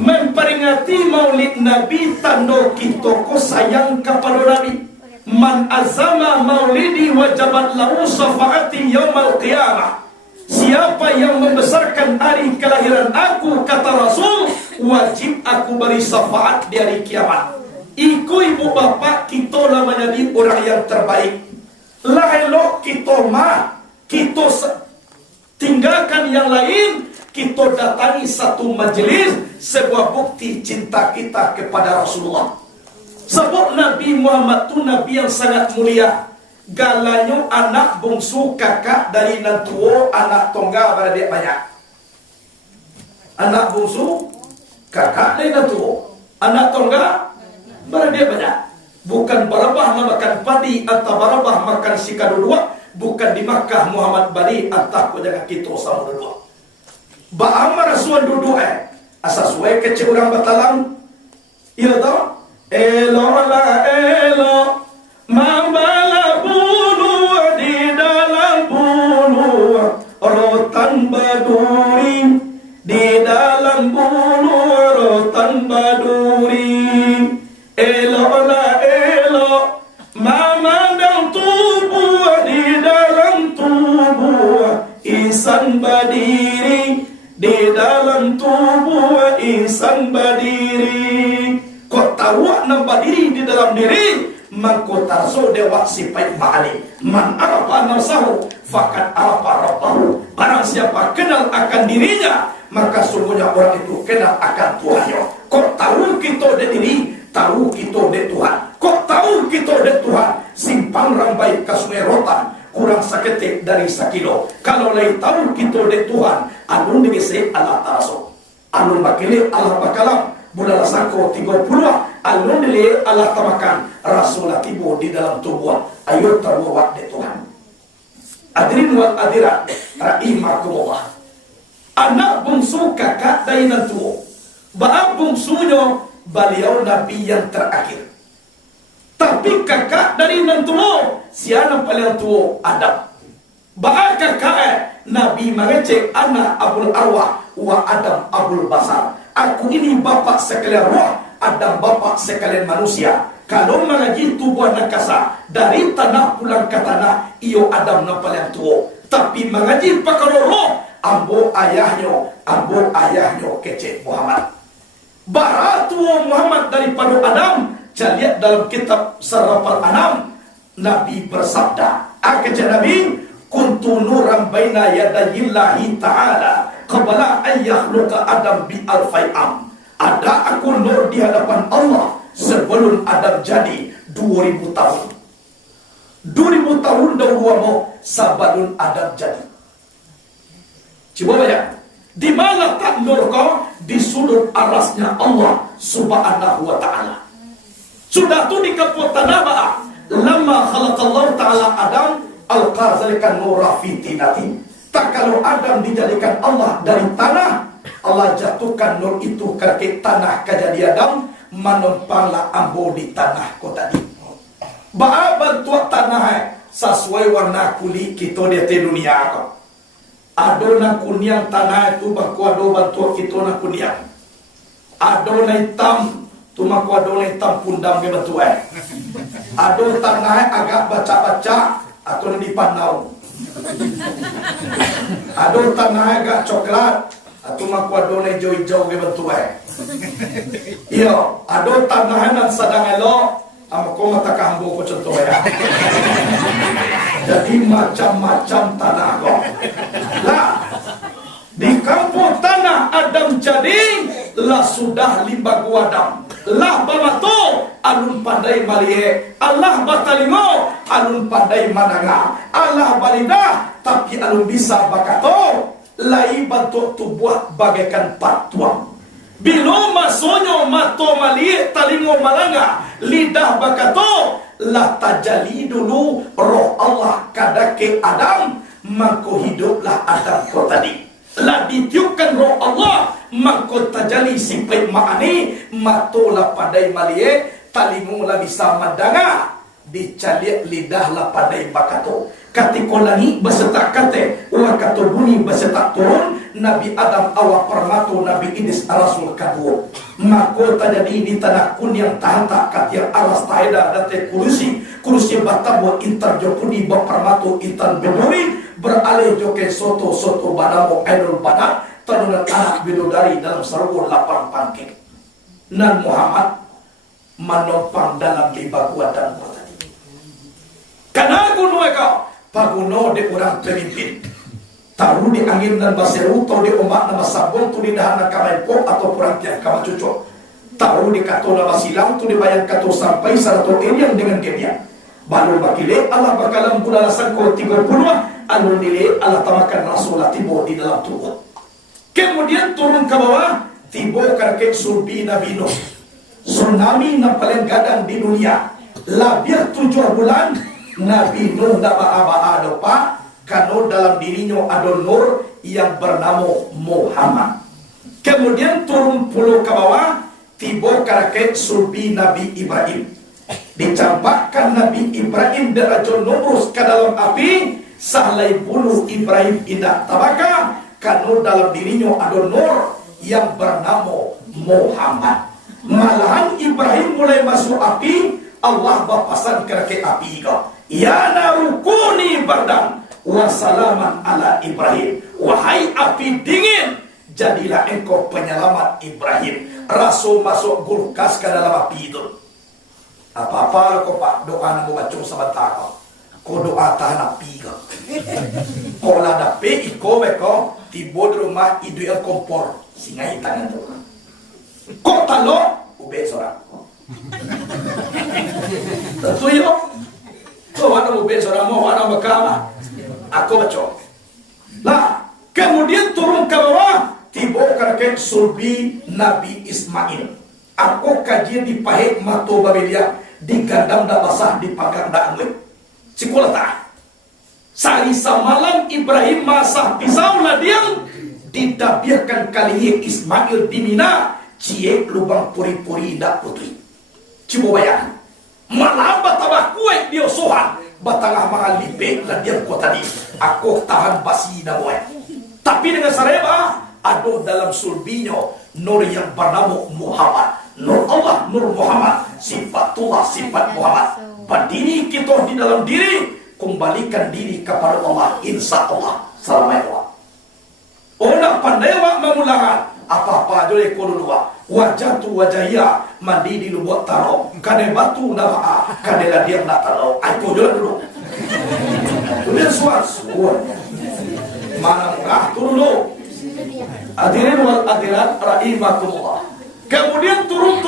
Memperingati maulid Nabi tanda kita ko sayang kepada Nabi. Man azama maulidi wajabat lahu syafaati yaumal qiyamah. Siapa yang membesarkan hari kelahiran aku, kata Rasul, wajib aku beri syafaat di hari kiamat. Iku ibu bapak kita lah menjadi orang yang terbaik. Lah elok kita mah, kita tinggalkan yang lain, kita datangi satu majelis, sebuah bukti cinta kita kepada Rasulullah. Sebab Nabi Muhammad itu Nabi yang sangat mulia. Galanyo anak bungsu kakak dari nantuo, anak tongga beradik banyak. Anak bungsu kakak dari nantuo, anak tongga beradik banyak. Bukan barabah makan padi atau barabah makan sikadu dua. Bukan di Makkah Muhammad Bali atau jaga kita sama dua. Ba amar rasuan duduk asas we kecil orang batalang. Iya tahu elo la elo, mambala bulu di dalam bulu, rotan baduri di dalam bulu, rotan baduri. Elo la elo, memandang tubuh di dalam tubuh insan berdiri, di dalam tubuh insan berdiri. Kau tahu nak berdiri di dalam diri, maka tarso dewa sifat ma'ani. Man arafa nafsahu fakat arafa rabbahu. Barang siapa kenal akan dirinya, maka sungguhnya orang itu kenal akan Tuhannya. Kau tahu kita de diri, tahu kita de Tuhan. Kau tahu kita de Tuhan, simpang rambai ke sungai rotan, kurang seketik dari sekilo. Kalau lagi tahu kita de Tuhan, alun digese Allah tarso. Alun bakile Allah bakalam. Budala sangko 30, alun dile Allah tamakan rasulah tibo di dalam tubuh. Ayo terbawa de Tuhan. Adrin wal adirat rahimakumullah. Anak bungsu kakak dari nantu. Bapak bungsunya beliau nabi yang terakhir. Tapi kakak dari nantu siapa paling tua? Adam. Bapak kakak nabi mengecek anak Abul Arwah wa Adam Abul Basar. Aku ini bapak sekalian roh, Adam bapak sekalian manusia. Kalau mengaji tubuh nakasa dari tanah pulang ke tanah, iyo Adam na paling tua. Tapi mengaji pakar roh, ambo ayahnya kecil Muhammad. Bara tua Muhammad daripada Adam. Lihat dalam kitab Sarafal Anam, Nabi bersabda, kata Nabi, kuntu nuran baina yadayillahi ta'ala qabla an yakhluqa Adam bi alfai am. Ada aku nur di hadapan Allah sebelum Adam jadi 2000 tahun. 2000 tahun dahulu sebelum Adam jadi. Coba bayang, di mana tak nur kau? Di sudut arasnya Allah subhanahu wa ta'ala. Sudah tu di kaput tanah ba'a. Lama khalaqallahu ta'ala Adam al-qazalikan nura fitinati. Tak kalau Adam dijadikan Allah dari tanah, Allah jatuhkan nur itu ke tanah kejadian Adam, menumpanglah ambo di tanah kota tadi. Ba'a bantuan tanah sesuai warna kulit kita di dunia kau. Ado na kunyang tanah itu baku ado bantuan kita na kunyang. Ado na hitam tu maku ado na hitam pundam ke bantuan. Ado tanah agak baca-baca atau di panau. Ado tanah agak coklat atau maku ado na hijau-hijau ke bantuan. Iyo, ado tanah nan sadang elok, amako mata kambo ko contoh ya. Jadi macam-macam tanah kok. Lah, di kampung tanah Adam jadi, lah sudah limba gua Adam. Lah bamato, alun pandai malie. Allah batalingo, alun pandai mananga. Allah balida, tapi alun bisa bakato. Lai bantu tubuh bagaikan patuang. Bilo masonyo mato malie talingo malanga. Lidah bakato, lah tajali dulu roh Allah kadake Adam, maka hiduplah Adam ko tadi. Lah ditiupkan roh Allah, maka tajali simpai ma'ani, matolah padai malie, talingo lah bisa madanga, dicaliak lidah lah padai bakato. Katiko langit beserta kate, wakato bumi beserta turun, Nabi Adam awak permato, Nabi Idris Rasul kedua. Maka terjadi di tanah kun yang tahta katia alas taeda date kurusi batabu intar jokuni bak permato intan beduri beralih joke soto badamo idol badak tanunan anak bidodari dalam serbu 8 pangkeng. Nan Muhammad menopang dalam libaguan dan kota ini. Karena gunung kau paguno de orang pemimpin. Taruh di angin dan baseru, taruh di ombak nama sabun, tu di dahan nak kamai pok atau kurang tiang kamar cucuk. Taruh di kato nama silang, tu di bayang kato sampai satu yang dengan dia. Baru bakile Allah bakalam guna sangko 30, anu nilai Allah tamakan rasulah tibo di dalam tubuh. Kemudian turun ke bawah, tibo karek surbi Nabi Nuh. Tsunami yang paling gadang di dunia. Labir 7 bulan, Nabi Nuh dah ba'a dopa. Karena dalam dirinya ada nur yang bernama Muhammad. Kemudian turun pulau ke bawah, tibo karake sulbi Nabi Ibrahim. Dicampakkan Nabi Ibrahim derajon Nomrus ke dalam api, sahlai bulu Ibrahim indah tabaka, kanu dalam dirinya ada nur yang bernama Muhammad. Malahan Ibrahim mulai masuk api, Allah bapasan karake api ko. Ya narukuni bardan wasalaman ala Ibrahim. Wahai api dingin, jadilah engkau penyelamat Ibrahim. Rasul masuk kulkas ke dalam api itu. Apa-apa kau pak doa namu baca sebentar kau doa tahan api kau. Kau lada pe iko beko tibo di rumah idu yang kompor singa hitam itu. Kau talo ube seorang. Tentu yo. Kau mana ube seorang mau mana bekama. Aku baca. Lah kemudian turun ke bawah. Tibo karek sulbi Nabi Ismail. Aku kaji di pahit mato Babelia, di gandam dah basah, di pagar dah anglet. Sekolah tak. Sari samalam Ibrahim masah pisau lah dia didabiakan kali Ismail di Mina, cie lubang puri-puri dak putri. Coba bayangkan. Malam batawah kue dia sohan, batangah mangal lipe lah dia kota tadi. Aku tahan basi namoy. Tapi dengan sareba aduh dalam sulbinyo nur yang bernama Muhammad, nur Allah, nur Muhammad, sifatullah, sifat Muhammad. Berdiri kita di dalam diri, kembalikan diri kepada Allah, insya Allah, salamnya. Orang pandai wak memulakan apa-apa joleh kodua. Wajah tu wajahnya mandi di lubuk taro, kade batu nama kade ladiang nak taro. Aku jual dulu. Tulis suar. Mana murah turun dulu. Hadirin wal hadirat rahimakumullah. Kemudian turun.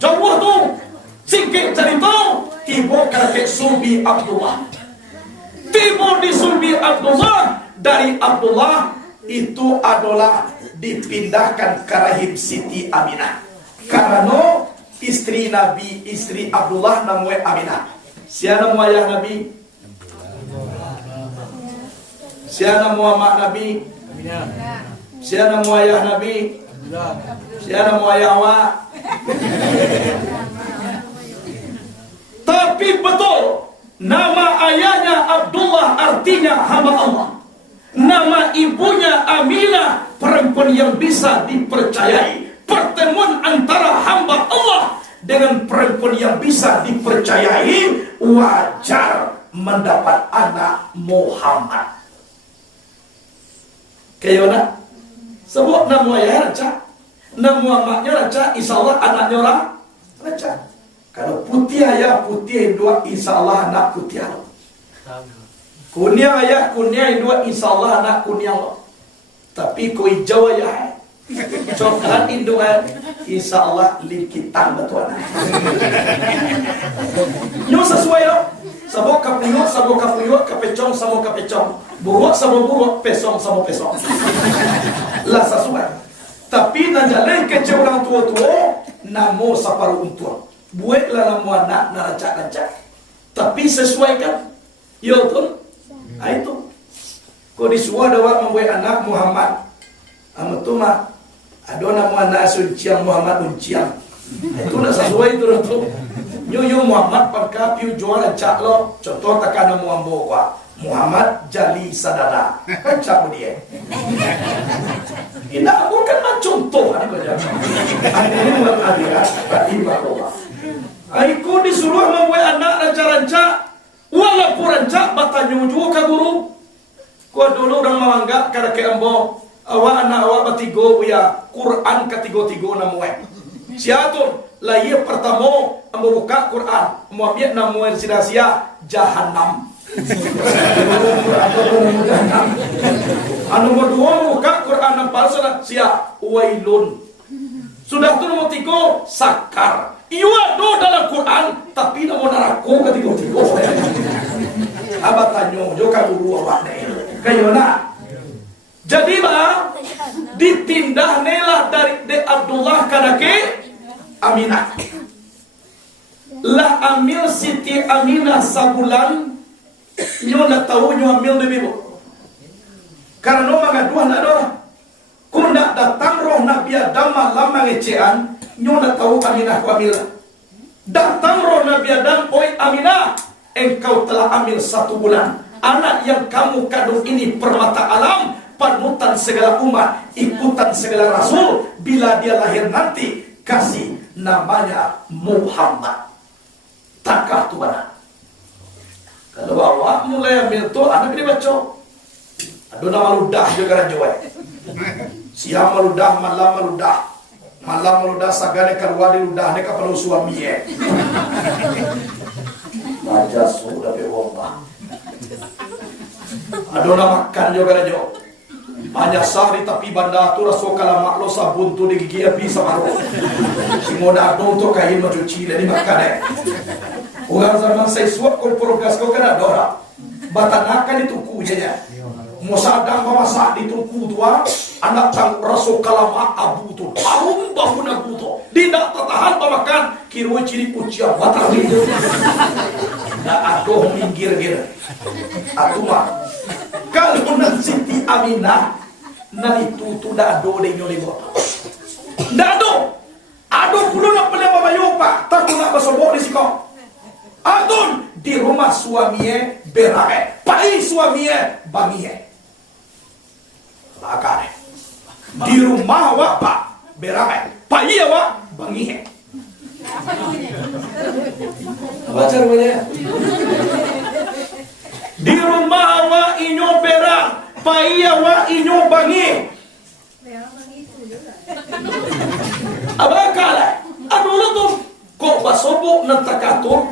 Jauh tu. Singkit cerita. Tibo kakek Sulbi Abdullah. Tibo di Sulbi Abdullah. Dari Abdullah itu adalah dipindahkan ke rahim Siti Aminah. Karena istri Nabi, istri Abdullah namanya Aminah. Siapa nama ayah Nabi? Siapa nama mak Nabi? Siapa nama ayah Nabi? Siapa nama ayah awak? Tapi betul, nama ayahnya Abdullah artinya hamba Allah. Nama ibunya Aminah, perempuan yang bisa dipercayai. Pertemuan antara hamba Allah dengan perempuan yang bisa dipercayai, wajar mendapat anak Muhammad. Kayaknya sebut nama ayah raja, nama maknya raja, insya Allah anaknya orang raja. Kalau putih ayah, putih dua, insya Allah anak putih Allah. Kunyah ayah, kunyah dua, insya Allah anak kunyah Allah. Tapi kau hijau ayah, coklat Indo insya Allah likitan betul. Nyo sesuai lo. Sabok kapuyuk, kapecong, sabok kapecong. Buruk, sabok buruk, pesong, sabok pesong. Lah sesuai. Tapi nanjale kece orang tua-tua, namo saparu untur. Buatlah namo anak narancak-rancak. Tapi sesuaikan. Yo tuh. Itu. Kau disuruh ada membuat anak Muhammad. Itu mah ada nama anak Sunciang Muhammad Unciang. Itu nak sesuai itu tu. Nyo Muhammad pakai piu jualan cak lo. Contoh takkan nama ambo kwa Muhammad Jali Sadara. Cak dia. Ini bukan contoh kan saja. Ini bukan adirat. Ibadah. Aku disuruh membuat anak rancak-rancak. Walaupun rancak batanya juga ke guru. Kau dulu orang melanggar karena ke ambo awak anak awak batigo ya Quran ketigo-tigo namanya. Siatun lah ia pertama ambo buka Quran mau ambil namanya sia Jahannam. Anu kedua buka Quran nampak sudah sia Wailun. Sudah tu nomor 3 Sakar. Iya do dalam Quran tapi nomor neraka ketigo-tigo. Abah tanya juga dulu awak deh. Kayona. Jadi bah dipindah nelah dari de Abdullah kanake Aminah. Lah amil Siti Aminah sabulan nyo na tahu nyo amil de bibo. Karena mengaduan nak doa. Kunda datang roh Nabi Adam malam mengecean Nyonya tahu Aminah ku amil. Datang roh Nabi Adam, oi Aminah, engkau telah ambil 1 bulan. Anak yang kamu kandung ini permata alam, panutan segala umat, ikutan segala rasul. Bila dia lahir nanti, kasih namanya Muhammad. Takah tu mana? Kalau awak mulai ambil tu, anak ini baca. Aduh nama ludah juga rajuai. Siang maludah, malam maludah. Malam maludah, sagane keluar di ludah, mereka perlu suami ya. Raja sudah bewomba. Aduh nama makan juga rajuai. Banyak sari tapi banda tu rasul kalamak lo sabun tu di gigi habis sama lo. Singoda dong tu kain mencuci lagi makan Orang zaman saya suap kau progres kau kena dora. Batanakan itu kujanya. Musadang memasak di tungku tua. Anak sang rasul kalamak abu tu. Tarum bangun abu tu. Tidak tertahan makan. Kira ciri ucia batal itu. Dah aduh minggir gitu. Atuh mah. Kalau nak Siti Aminah nani tutu dado de nyoli bota. Dado. Aduh kulo nak pele babayo pak. Tak nak basobok di siko. Adun di rumah suaminya berahe. Pai suaminya bangihe. Lakar. Di rumah awak pak berahe. Pai awak bangihe. Baca rumahnya. Di rumah awak inyo berang, pai awak inyo bangi. Abang kala, aduh lo tuh kok basobok nantakatur.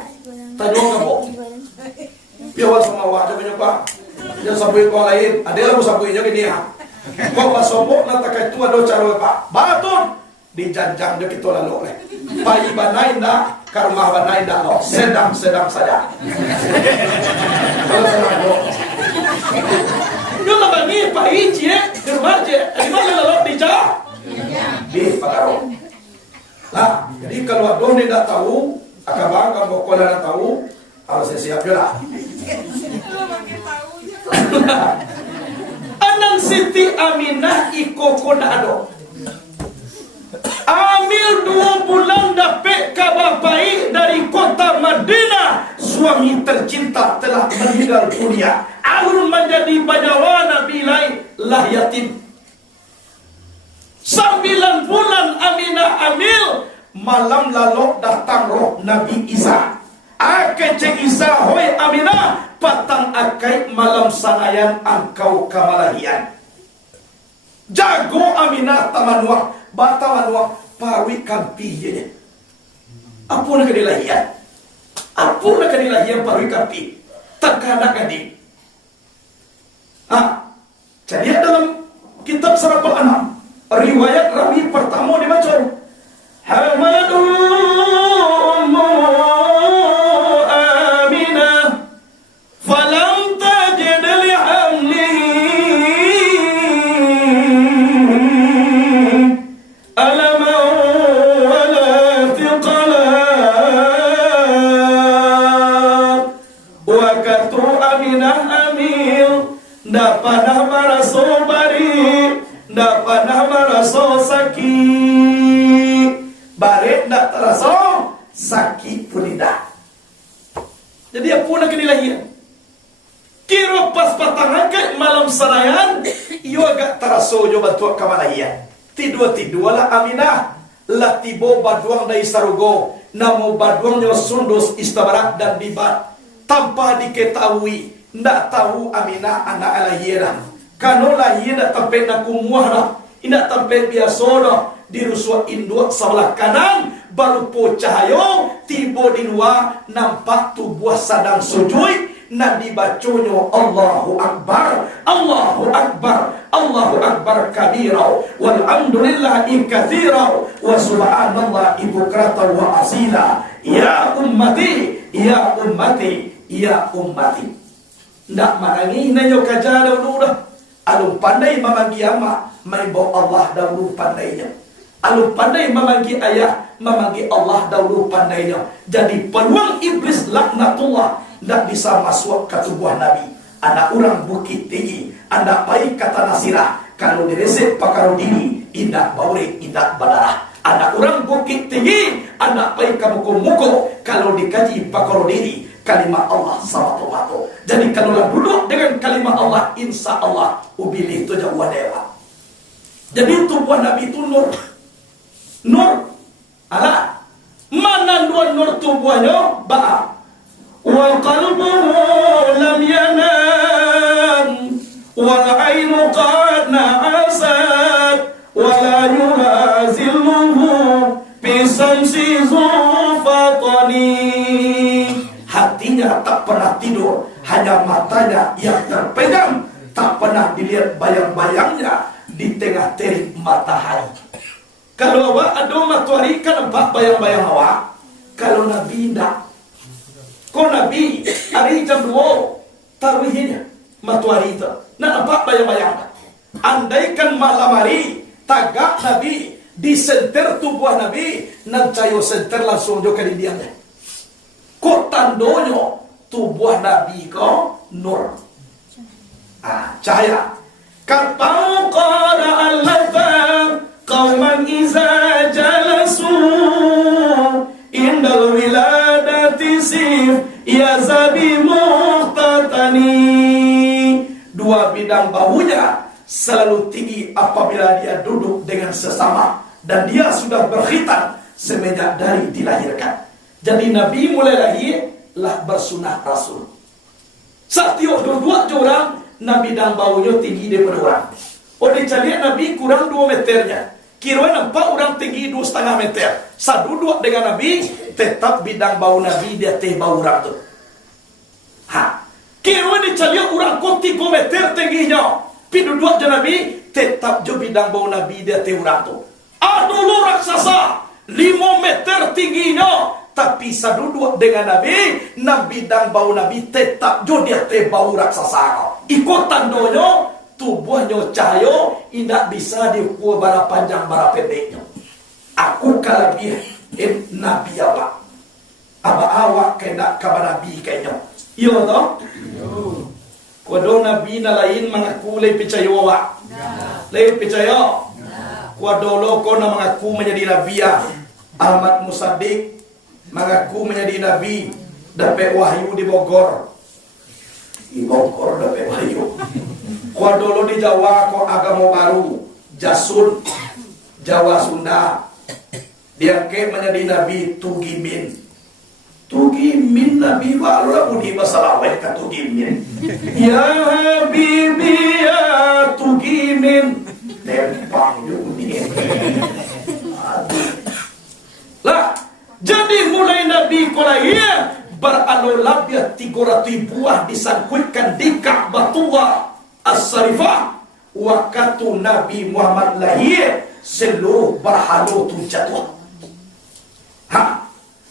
Tanya kamu. Biawal sama awak ada banyak pak. Jangan sampai kau lain. Ada lah sabuinya ke dia. Kok basobok nantakatur ada cara pak. Batun dijanjang dia kita lalu leh. Pai banai dah, karma banai dah lo. Sedang saja. Yo la bangi pai cie, kermaje, di mana lalu dijah? Di Pakaro. Nah, jadi kalau adon tidak tahu, akabang kalau kau tidak tahu, harus siap juga. Anang Siti Aminah iko kona ado. Amil 2 bulan dapet kabar baik dari kota Madinah. Suami tercinta telah meninggal dunia. Alun menjadi banyawan Nabi lah yatim. 9 bulan Aminah amil. Malam lalu datang roh Nabi Isa. Akai cek Isa, hoi Aminah, patang akai malam sanayan engkau kamalahian. Jago Aminah tamanwa. Batawanwa pawi kampi je. Apa nak dilahian? Apa nak dilahian pawi kampi? Takana kadi. Jadi dalam kitab Saraful Anam riwayat rawi pertama dibaca. Hamadum Aminah falam tajid li hamlihi panah maraso bari, ndak panah maraso sakit, bare ndak teraso sakit pun tidak. Jadi apa nak kenilahian? Kira pas patangan ke malam sanayan, iyo agak teraso jo bantu kamalahian. Tidua-tidualah Aminah, lah tibo baduang dari sarugo, namo baduang nyo sundus istabarak dan dibat, tanpa diketahui. Ndak tahu Aminah anak alahira. Kano lahir tempat nak kumuah indak tempat biasa dah. Dirusua induk sebelah kanan baru po cahayo tiba di luar nampak tubuh sadang sujud nak dibaconyo Allahu Akbar, Allahu Akbar, Allahu Akbar kabira walhamdulillahi katsira wa subhanallahi bukratan wa asila. Ya ummati, ya ummati, ya ummati. Ndak marangi nanyo kaja dahulu dah. Alum pandai memanggil ama, mai bawa Allah dahulu pandainya. Alum pandai memanggil ayah, memanggil Allah dahulu pandainya. Jadi peluang iblis laknatullah ndak bisa masuk ke tubuh Nabi. Anak orang bukit tinggi, anda baik kata nasirah. Kalau diresep pakaro dini, indak baure, indak badarah. Anak orang bukit tinggi, anak baik kamu muko. Kalau dikaji pakor diri, kalimat Allah sama tomato. Jadi kalau duduk dengan kalimat Allah, insya Allah ubili itu jauh dewa. Jadi tubuh Nabi itu nur. Nur. Alah. Mana dua nur tubuhnya? Ba'a. Wa qalbuhu lam yanam. Wal ainu qad na'asat. Wa la yurazilluhu bisamsi zufatani. Hatinya tak pernah tidur, hanya matanya yang terpegang. Tak pernah dilihat bayang-bayangnya di tengah terik matahari. Kalau awak ada matahari kan nampak bayang-bayang awak. Kalau Nabi tidak. Kau Nabi hari jam 2 tarawihnya matahari itu. Nak nampak bayang-bayang. Andaikan malam hari tagak Nabi di senter tubuh Nabi, nan cayo senter langsung jo ke diamnya. Kau tandonyo tubuh Nabi kau nur. Cahaya. Kapau qara al-lafam qauman iza jalasu indal wiladati sif ya zabi muhtatani. Dua bidang bahunya selalu tinggi apabila dia duduk dengan sesama, dan dia sudah berkhitan semenjak dari dilahirkan. Jadi Nabi mulai lahir lah bersunah Rasul. Saat tiok dua orang Nabi dan baunya tinggi daripada orang. Oh dicari Nabi kurang 2 meternya. Kira nampak orang tinggi 2,5 meter. Saat duduk dengan Nabi, tetap bidang bau Nabi dia teh bau orang tu. Kira dicari orang kok 3 meter tingginya. Pi duduk dengan Nabi, tetap jo bidang bau Nabi dia teh orang tu. Dulu raksasa 5 meter tingginya. Tapi saduduk dengan Nabi, Nabi dan bau Nabi tetap jo dia teh bau raksasa. Ikut tandonyo, tubuhnya cahaya, tidak bisa diukur bara panjang bara pendeknya. Aku kelebihan Nabi awak. Awak kena kabar Nabi kayaknya. Iya toh? Kuado Nabi na lain mengaku lay percaya awak. Lay percaya. Kuado lo ko na mengaku menjadi Nabi ya. Ahmad Musaddiq mengaku menjadi Nabi, dapat wahyu di Bogor. Di Bogor dapat wahyu. Kau dulu di Jawa, kau agama baru, Jasun, Jawa Sunda. Dia ke menjadi Nabi Tugimin. Tugimin Nabi baru lah budi masalah ke Tugimin. Ya Habibi ya Tugimin. Tempang dunia. Lah. Jadi mulai Nabi Quraiya beralolabia 300 buah disangkutkan di Ka'batullah As-Sarifah. Waktu Nabi Muhammad lahir, seluruh berhala tu jatuh.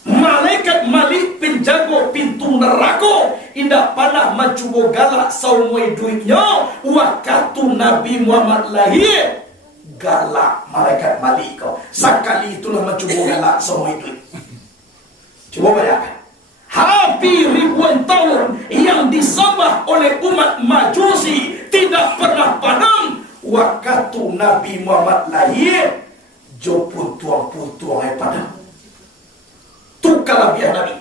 Malaikat Malik penjaga pintu neraka indah panah mencuba galak saumui duitnya. Waktu Nabi Muhammad lahir, galak malaikat Malik kau. Sekali itulah mencuba galak saumui duit. Coba bayangkan. Hampir ribuan tahun yang disembah oleh umat Majusi tidak pernah padam. Waktu Nabi Muhammad lahir, jo putuang-putuang padam. Tu kelebihan Nabi.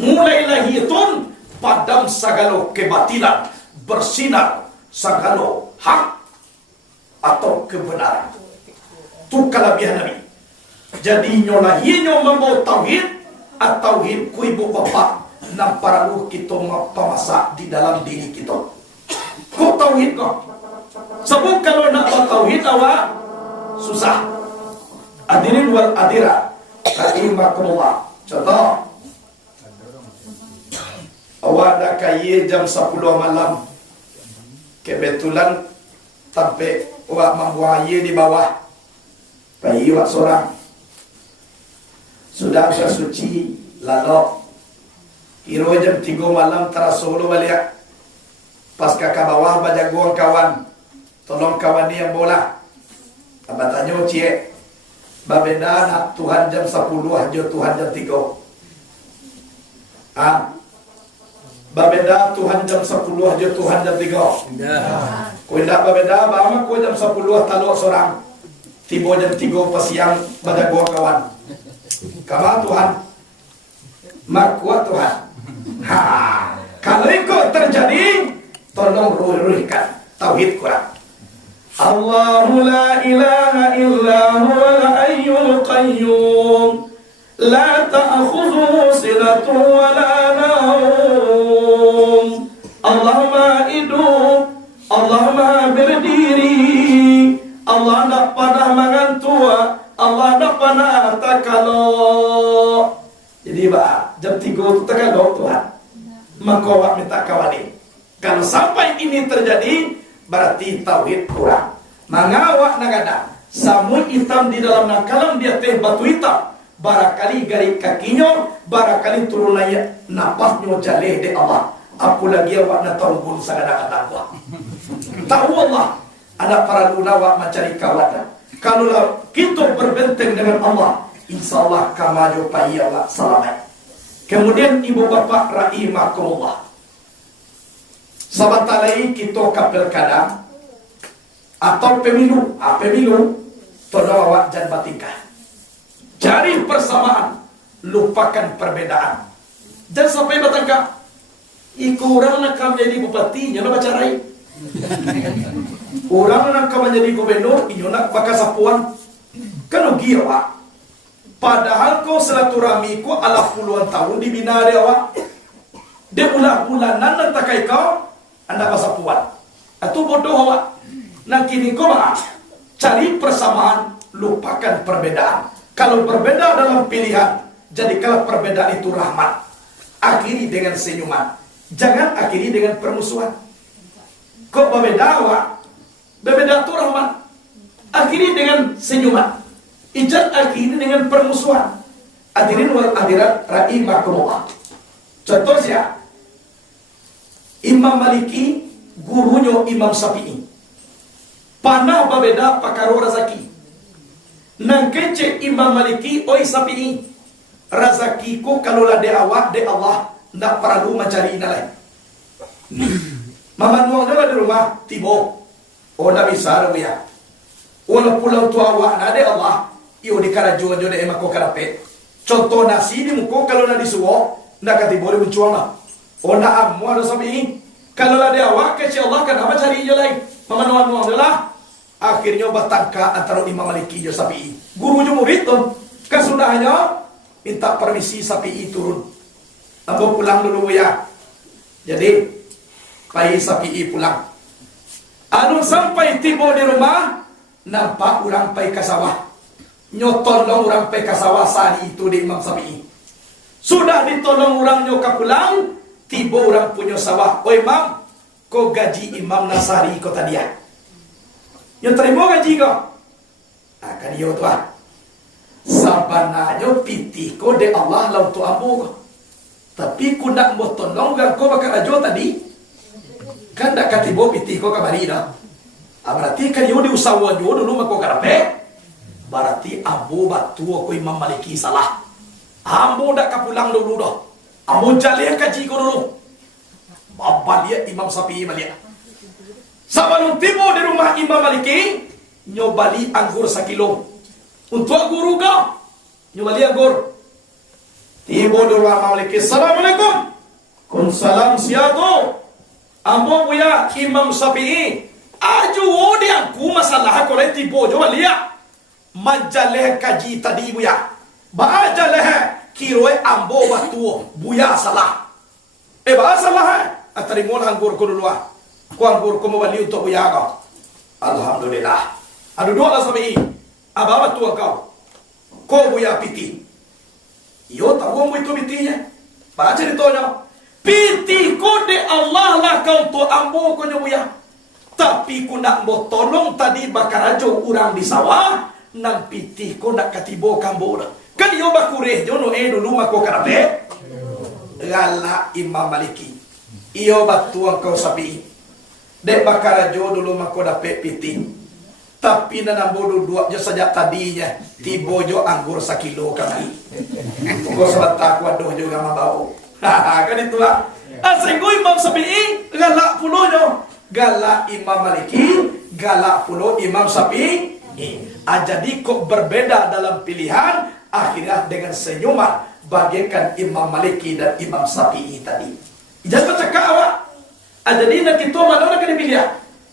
Mulai lahir tun padam segala kebatilan, bersinar segala hak atau kebenaran. Tu kelebihan Nabi. Jadi lahirnya membawa tauhid. Tauhid ku ibu bapa nam paralu kita pemasak di dalam diri kita. Kok tauhid kok? Sebab kalau nak tauhid awak susah. Hadirin wal adira rahimakumullah. Contoh, awak dah kaya jam 10 malam. Kebetulan sampai awak membuang air di bawah. Bayi awak seorang. Sudah bersuci lalu kira jam 3 malam terasolo balik. Pas kakak bawah baca gua kawan, tolong kawan ni yang bola. Apa tanya cie, babenda nak Tuhan jam 10 aja Tuhan jam 3. Babenda Tuhan jam 10 aja Tuhan jam 3. Kau indah babenda, bama kau jam 10 taluk seorang. Tiba jam 3 siang pada gua kawan. Kamu Tuhan, mak kuat Tuhan. Ha, kalau ikut terjadi, tolong ruhkan tauhid Quran. Allahu la ilaha illa huwal hayyul qayyum la ta'khudhuhu sinatun wa la nawm. Allah Maha hidup, Allah Maha berdiri, Allah tak pernah mengantuk, Allah tak pernah takalok. Jadi jam 3 itu takalok Tuhan. Maka awak minta kawani. Kalau sampai ini terjadi, berarti tauhid kurang. Mangawak nagada, samui hitam di dalam nakalam dia teh batu hitam. Barakali garik kakinya, barakali turunnya napasnya jaleh de Allah. Aku lagi awak na tanggung sagada katangwa. Tahu Allah, ada para luna awak mencari kawan. Kalau kita berbenteng dengan Allah, insya Allah kamajo payi Allah selamat. Kemudian ibu bapak rahimakumullah. Sahabat lagi kita kapel kadang atau pemilu, pemilu tolong awak jangan batikah. Cari persamaan, lupakan perbedaan. Jangan sampai batangka. Iku orang nak menjadi bupati, nyoba bacarai. Orang nak menjadi gubernur, inyo nak bakal sapuan. Kan ugi awak. Padahal kau silaturahmi ko ala puluhan tahun dibina dia awak. Dia bulan-bulanan nak takai kau, anda pasapuan. Atau bodoh awak. Nak kini kau cari persamaan, lupakan perbedaan. Kalau berbeda dalam pilihan, jadikanlah perbedaan itu rahmat. Akhiri dengan senyuman. Jangan akhiri dengan permusuhan. Kok berbeda awak? Berbeda itu rahmat. Akhiri dengan senyuman. Ijat akhiri dengan permusuhan. Hadirin wal hadirat rahimakumullah. Contoh saya, Imam Maliki gurunya Imam Syafi'i. Panah berbeda pakaro rezeki. Nang kece Imam Maliki oi Syafi'i. Rezeki ko kalau lah de awak de Allah ndak perlu mencari lain. Mama nuang dah di rumah tibo. Oh ndak bisa ya. Wala pulau tu awak na de Allah. Iyo di karajuan jo de emak ko karape. Contoh nasi di muko kalau na disuwo ndak kati boleh mencuang lah. Oh ndak amu ada Syafi'i. Kalau lah de awak kece Allah kenapa cari je lain. Mama nuang adalah akhirnya bertangka antara Imam Maliki dan Syafi'i. Guru je murid tu. Kesudahnya minta permisi Syafi'i turun. Ambo pulang dulu ya. Jadi pai Syafi'i pulang. Anu sampai tiba di rumah, nampak orang pai ke sawah. Nyotolong orang pai ke sawah sari itu di Imam Syafi'i. Sudah ditolong orang nyoka pulang, tiba orang punya sawah. Oh Imam, kau gaji Imam Nasari kau tadi ya. Yang terima gaji kau? Akan dia tuan. Sabananya piti kau de Allah lau tu ambo kau. Tapi ku nak mau tolong kan kau bakal ajo tadi. Kan tak katibo piti kau kamari dah. Berarti kan yo diusahawan yo dulu mak kau karape. Berarti ambo batu aku Imam Maliki salah. Ambo dak kapulang dulu dah. Ambo jalih kaji kau dulu. Bapa dia Imam Syafi'i malia. Sebelum tiba di rumah Imam Maliki, nyobali anggur 1 kilo. Untuk guru kau, nyobali anggur. Tiba di rumah Imam Maliki, Assalamualaikum. Kunsalam siatu. Ambo buya Imam Syafi'i. Aju odi aku masalah ko le tiba jo malia. Majaleh kaji tadi buya. Bajaleh kiroe ambo batu buya salah. Ba salah. Atarimo anggur ko dulu. Ku anggur ko mawali untuk buya kau. Alhamdulillah. Adu dua lah Syafi'i. Aba batu kau. Ko buya piti. Yo tahu mo itu pitinya. Baca ditanya. Piti ko de Allah lah kau tu ambo ko buya. Tapi ku nak mau tolong tadi bakar aja orang di sawah. Nang piti ko nak katibo kambo dah. Kan yo bakureh jo no dulu mako karape. Gala Imam Maliki. Iyo batuang kau Syafi'i. Dek bakar aja dulu mako dapat piti. Tapi nanambo dua je saja tadinya tibo jo anggur 1 kilo kami. Kau sebentar ku aduh juga mabau. Kan itu lah. Asenggo Imam Syafi'i galak pulo jo. Galak Imam Maliki, galak pulo Imam Syafi'i. Jadi kok berbeda dalam pilihan, akhirnya dengan senyuman bagaikan Imam Maliki dan Imam Syafi'i tadi. Jangan cakap awak. Jadi nak kita mana nak dipilih?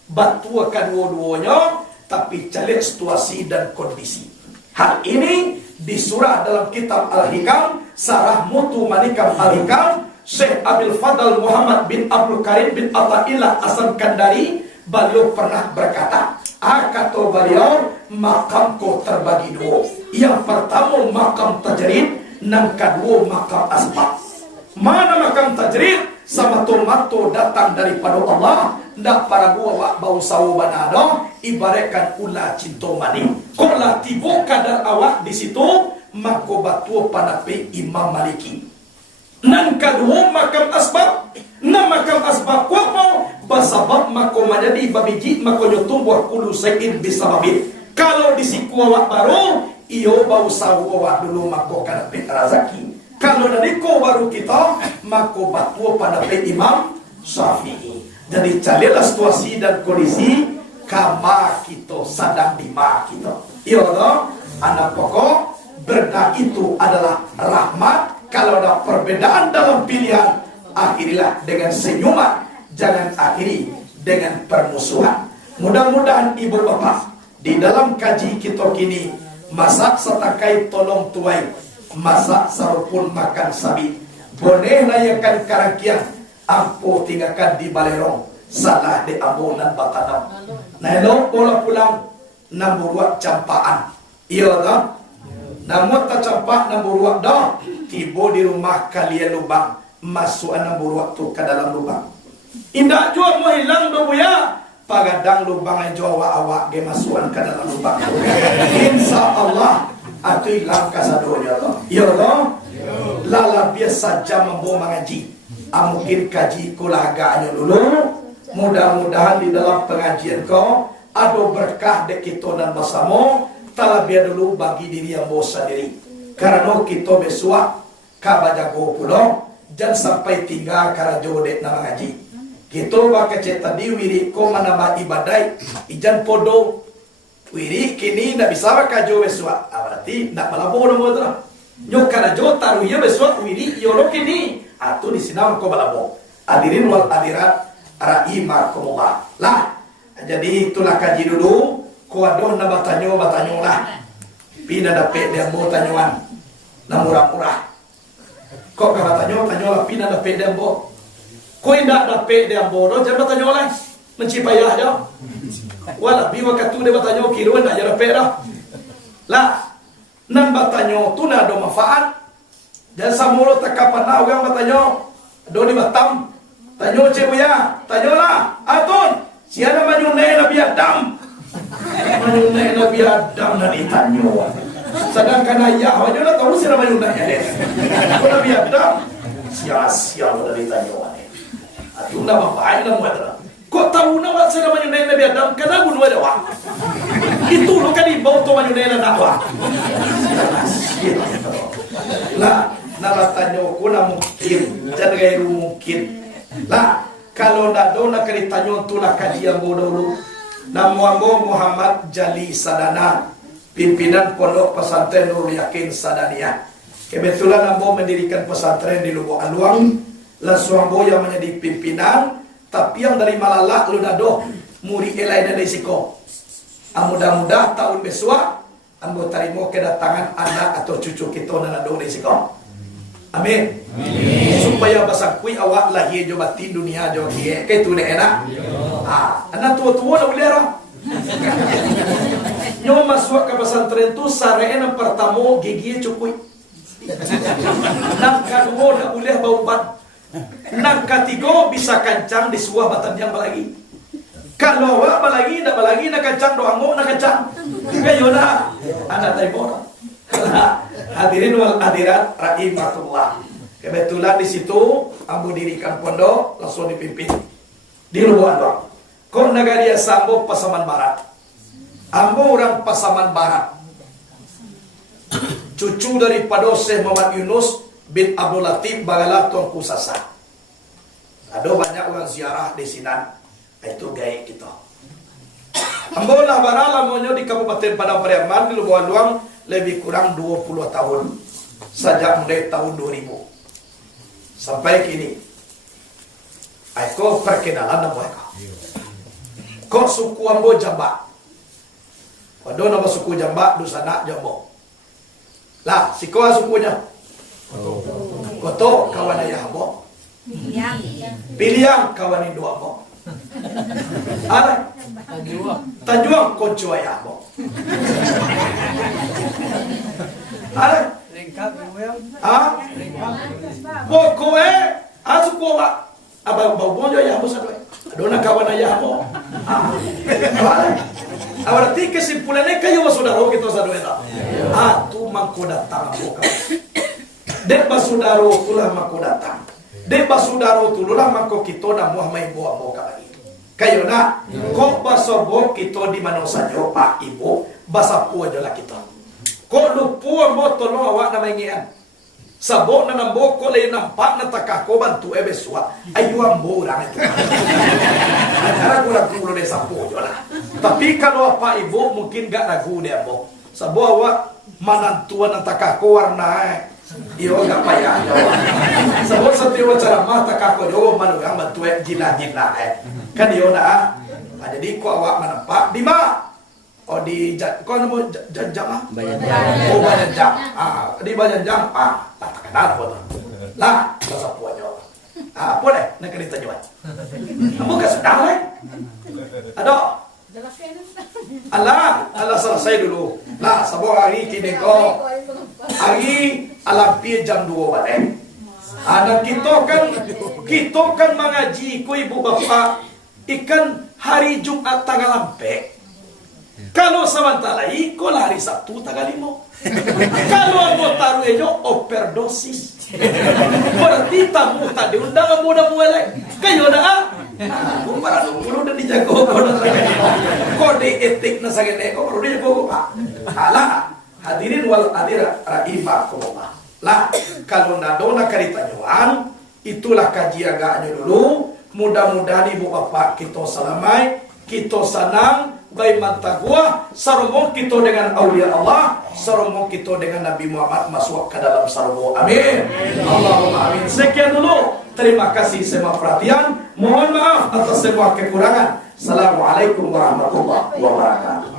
Batu kedua-duanya, tapi calik situasi dan kondisi. Hal ini disurah dalam kitab Al-Hikam, Sarah Mutu Manikam Al-Hikam, Syekh Abil Fadl Muhammad bin Abdul Karim bin Attaillah As-Sankandari. Beliau pernah berkata, kata beliau, makamku terbagi dua. Yang pertama makam tajrid, yang kedua makam asbab. Mana makam tajrid? Sama tomato datang daripada Allah. Ndak para gua bau sawu banado, ibaratkan ulah cinta mani. Kola tibo kadar awak di situ, mako batu panapi Imam Maliki. Nan kedua makam asbab, na makam asbab kuapa basabab mako menjadi babiji mako nyotumbuh kulu sayin bisababin. Kalau di siku awak baru, iyo bau sawu awak dulu mako kana pit razaki. Kalau dari ko baru kita, mako batu pada Imam Syafi'i. Jadi carilah situasi dan kondisi kama kita sadang di ma kita. Iyo toh, anak pokok berdah itu adalah rahmat. Kalau ada perbedaan dalam pilihan, akhirilah dengan senyuman, jangan akhiri dengan permusuhan. Mudah-mudahan ibu bapak di dalam kaji kita kini masak setakai tolong tuai, masak sarupun makan sabi, boleh layakan karakian, ampuh tinggalkan di balerong, salah di ambunan batadam. Nah lo pola pulang namburuak campaan, iya tak? Namun tak campak namburuak dah. Tiba di rumah kalian lubang, masuk namburuak tu ke dalam lubang. Indah jua mau hilang babuya, pagadang lubang yang jua awak ge masukan ke dalam lubang. Insya Allah atu hilang kasadonya loh. Iya loh. Lala biasa jam mampu mengaji. Mungkin kaji kulaganya dulu. Mudah-mudahan di dalam pengajian kau ada berkah dek kita dan bersama. Talabia dulu bagi diri yang bos sendiri. Karena kita besok kabajago pulau jangan sampai tinggal karena jodoh nama ngaji. Kita bakal cerita di wiri ko manama ibadai ijan podo wiri kini nak bisa bakajo besok. Berarti nak malabo nama tu lah. Nyo karena jo taruh ya besok wiri yolo kini atau di sini ko malabo. Hadirin wal hadirat rahimakumullah. Lah jadi itulah kaji dulu. Ko adoh na batanyo lah. Pina dapet dia mau tanyuan. Na murah-murah. Kok ka batanyo lah pina dapet dia mau. Ko indak dapet dia mau do jangan batanyo lah. Mencipayah dia. Wala biwa katu dia batanyo kiro ndak ya dapet dah. Lah nan batanyo tu na do manfaat. Dan samulo takapan na ugang batanyo. Do di Batam. Tanyo cebuya, tanyo lah. Atun, siapa manyunai Nabi Adam? Manyunai Nabi Adam na ditanyo. Sedangkan ayah aja nak tahu siapa manyunai dia. Kalau Nabi Adam sia-sia udah ditanyo. Atuh nama baik nama ada. Kok tahu nama siapa manyunai Nabi Adam? Karena gunung ada wah. Itu lo kan ibau tu manyunai Nabi Adam. Lah, nama tanyo ku na mungkin, jangan gaya mungkin. Lah, kalau ndak do nak ditanyo tu lah kajian bodoh. Namo Muhammad Jali Sadana, pimpinan Pondok Pesantren Nurul Yakin Sadania. Kebetulan ambo mendirikan pesantren di Lubuk Aluang. Langsung ambo yang menjadi pimpinan, tapi yang dari Malala lu nado muri elai dari siko. Mudah-mudah tahun besok ambo tarimo kedatangan anak atau cucu kita nado dari siko. Amin. Supaya basakui awak lahir jo batin dunia jo kie ke tu enak. Anak tua-tua nak boleh orang. Nyo masuk ke pesantren tu sareen yang pertama gigi cukui. Nang kedua nak boleh bau ban. Nang ketiga bisa kancang di sebuah batan yang balagi. Kalau awak balagi nak kancang doang nak kancang. Kayo na anak taibora. Hadirin wal hadirat rahimatullah. Kebetulan di situ ambo dirikan pondok langsung dipimpin di Lubuk Aluang. Kau nagaria sambo Pasaman Barat. Ambo orang Pasaman Barat. Cucu daripada Syekh Muhammad Yunus bin Abdul Latif Bagala Tuanku Sasa. Ada banyak orang ziarah di sini. Itu gaya kita. Ambolah barala monyo di Kabupaten Padang Pariaman di Lubuan Luang lebih kurang 20 tahun. Sejak mulai tahun 2000 sampai kini. Aiko perkenalan nama Aiko. Kok suku ambo Jamba. Waduh nama suku Jamba Dusana Jambo. Lah, sikoa sukunya. Koto kawan ayah ambo. Piliang kawan indua ambo. Ada Tajuang konco ayah ambo. Ada Bokoe asuku wa abang bau ya ambo sadwe. Adona kawan ayah ambo. Berarti kesimpulannya kayo saudara kita sadwe ta. Tu mangko datang boka. Dek basudaro tulah mangko datang. Dek basudaro tulah mangko kita na Muhammad ibu boka lagi. Kayo na, kok basobo kita di mana saja Pak Ibu, basa po aja lah kita. Kok lupu mo tolong awak na maingian. Sabok na nambo ko lay nampak na takako bantu ebeswa. Ayo ambo orang itu. Cara kurang kulo de sapo lah. Tapi kalau Pak Ibu mungkin gak ragu dia ambo. Sabok awak manantuan na takako warna. Iyo gak payah jawab. Sabok setiap cara mah takako jawab manugang bantu jila-jila kan iyo na. Jadi ko awak manampak di ma. Oh di kau nama janjang Bayanjang. Oh Bayanjang. Di Bayanjang tak kenal apa tu. Lah, bahasa puanya. Boleh nak cerita jawab. Kamu ke sedang le? Ada. Allah selesai dulu. Lah, sebuah hari kini kau hari alampi jam 2 balik. Dan kita kan mengaji ku ibu bapa ikan hari Jumat tanggal lampe. Kalau samantala iko hari Sabtu tanggal 5. Kalau amo taruh ejo overdosis. Berarti tamu tadi undang amo na muelek. Kayo na para dulu udah dijago kode etik na sagene ko perlu dijago Pak. Ala hadirin wal hadir raimah ko Pak. Lah kalau nadona karitanyuan itulah kajian agaknya dulu. Mudah-mudahan ibu bapak kita selamai, kita senang. Baik mata gua sarungo kita dengan aulia Allah, sarungo kita dengan Nabi Muhammad masuk ke dalam sarungo. Amin. Allahumma amin. Sekian dulu. Terima kasih semua perhatian. Mohon maaf atas semua kekurangan. Assalamualaikum warahmatullahi wabarakatuh.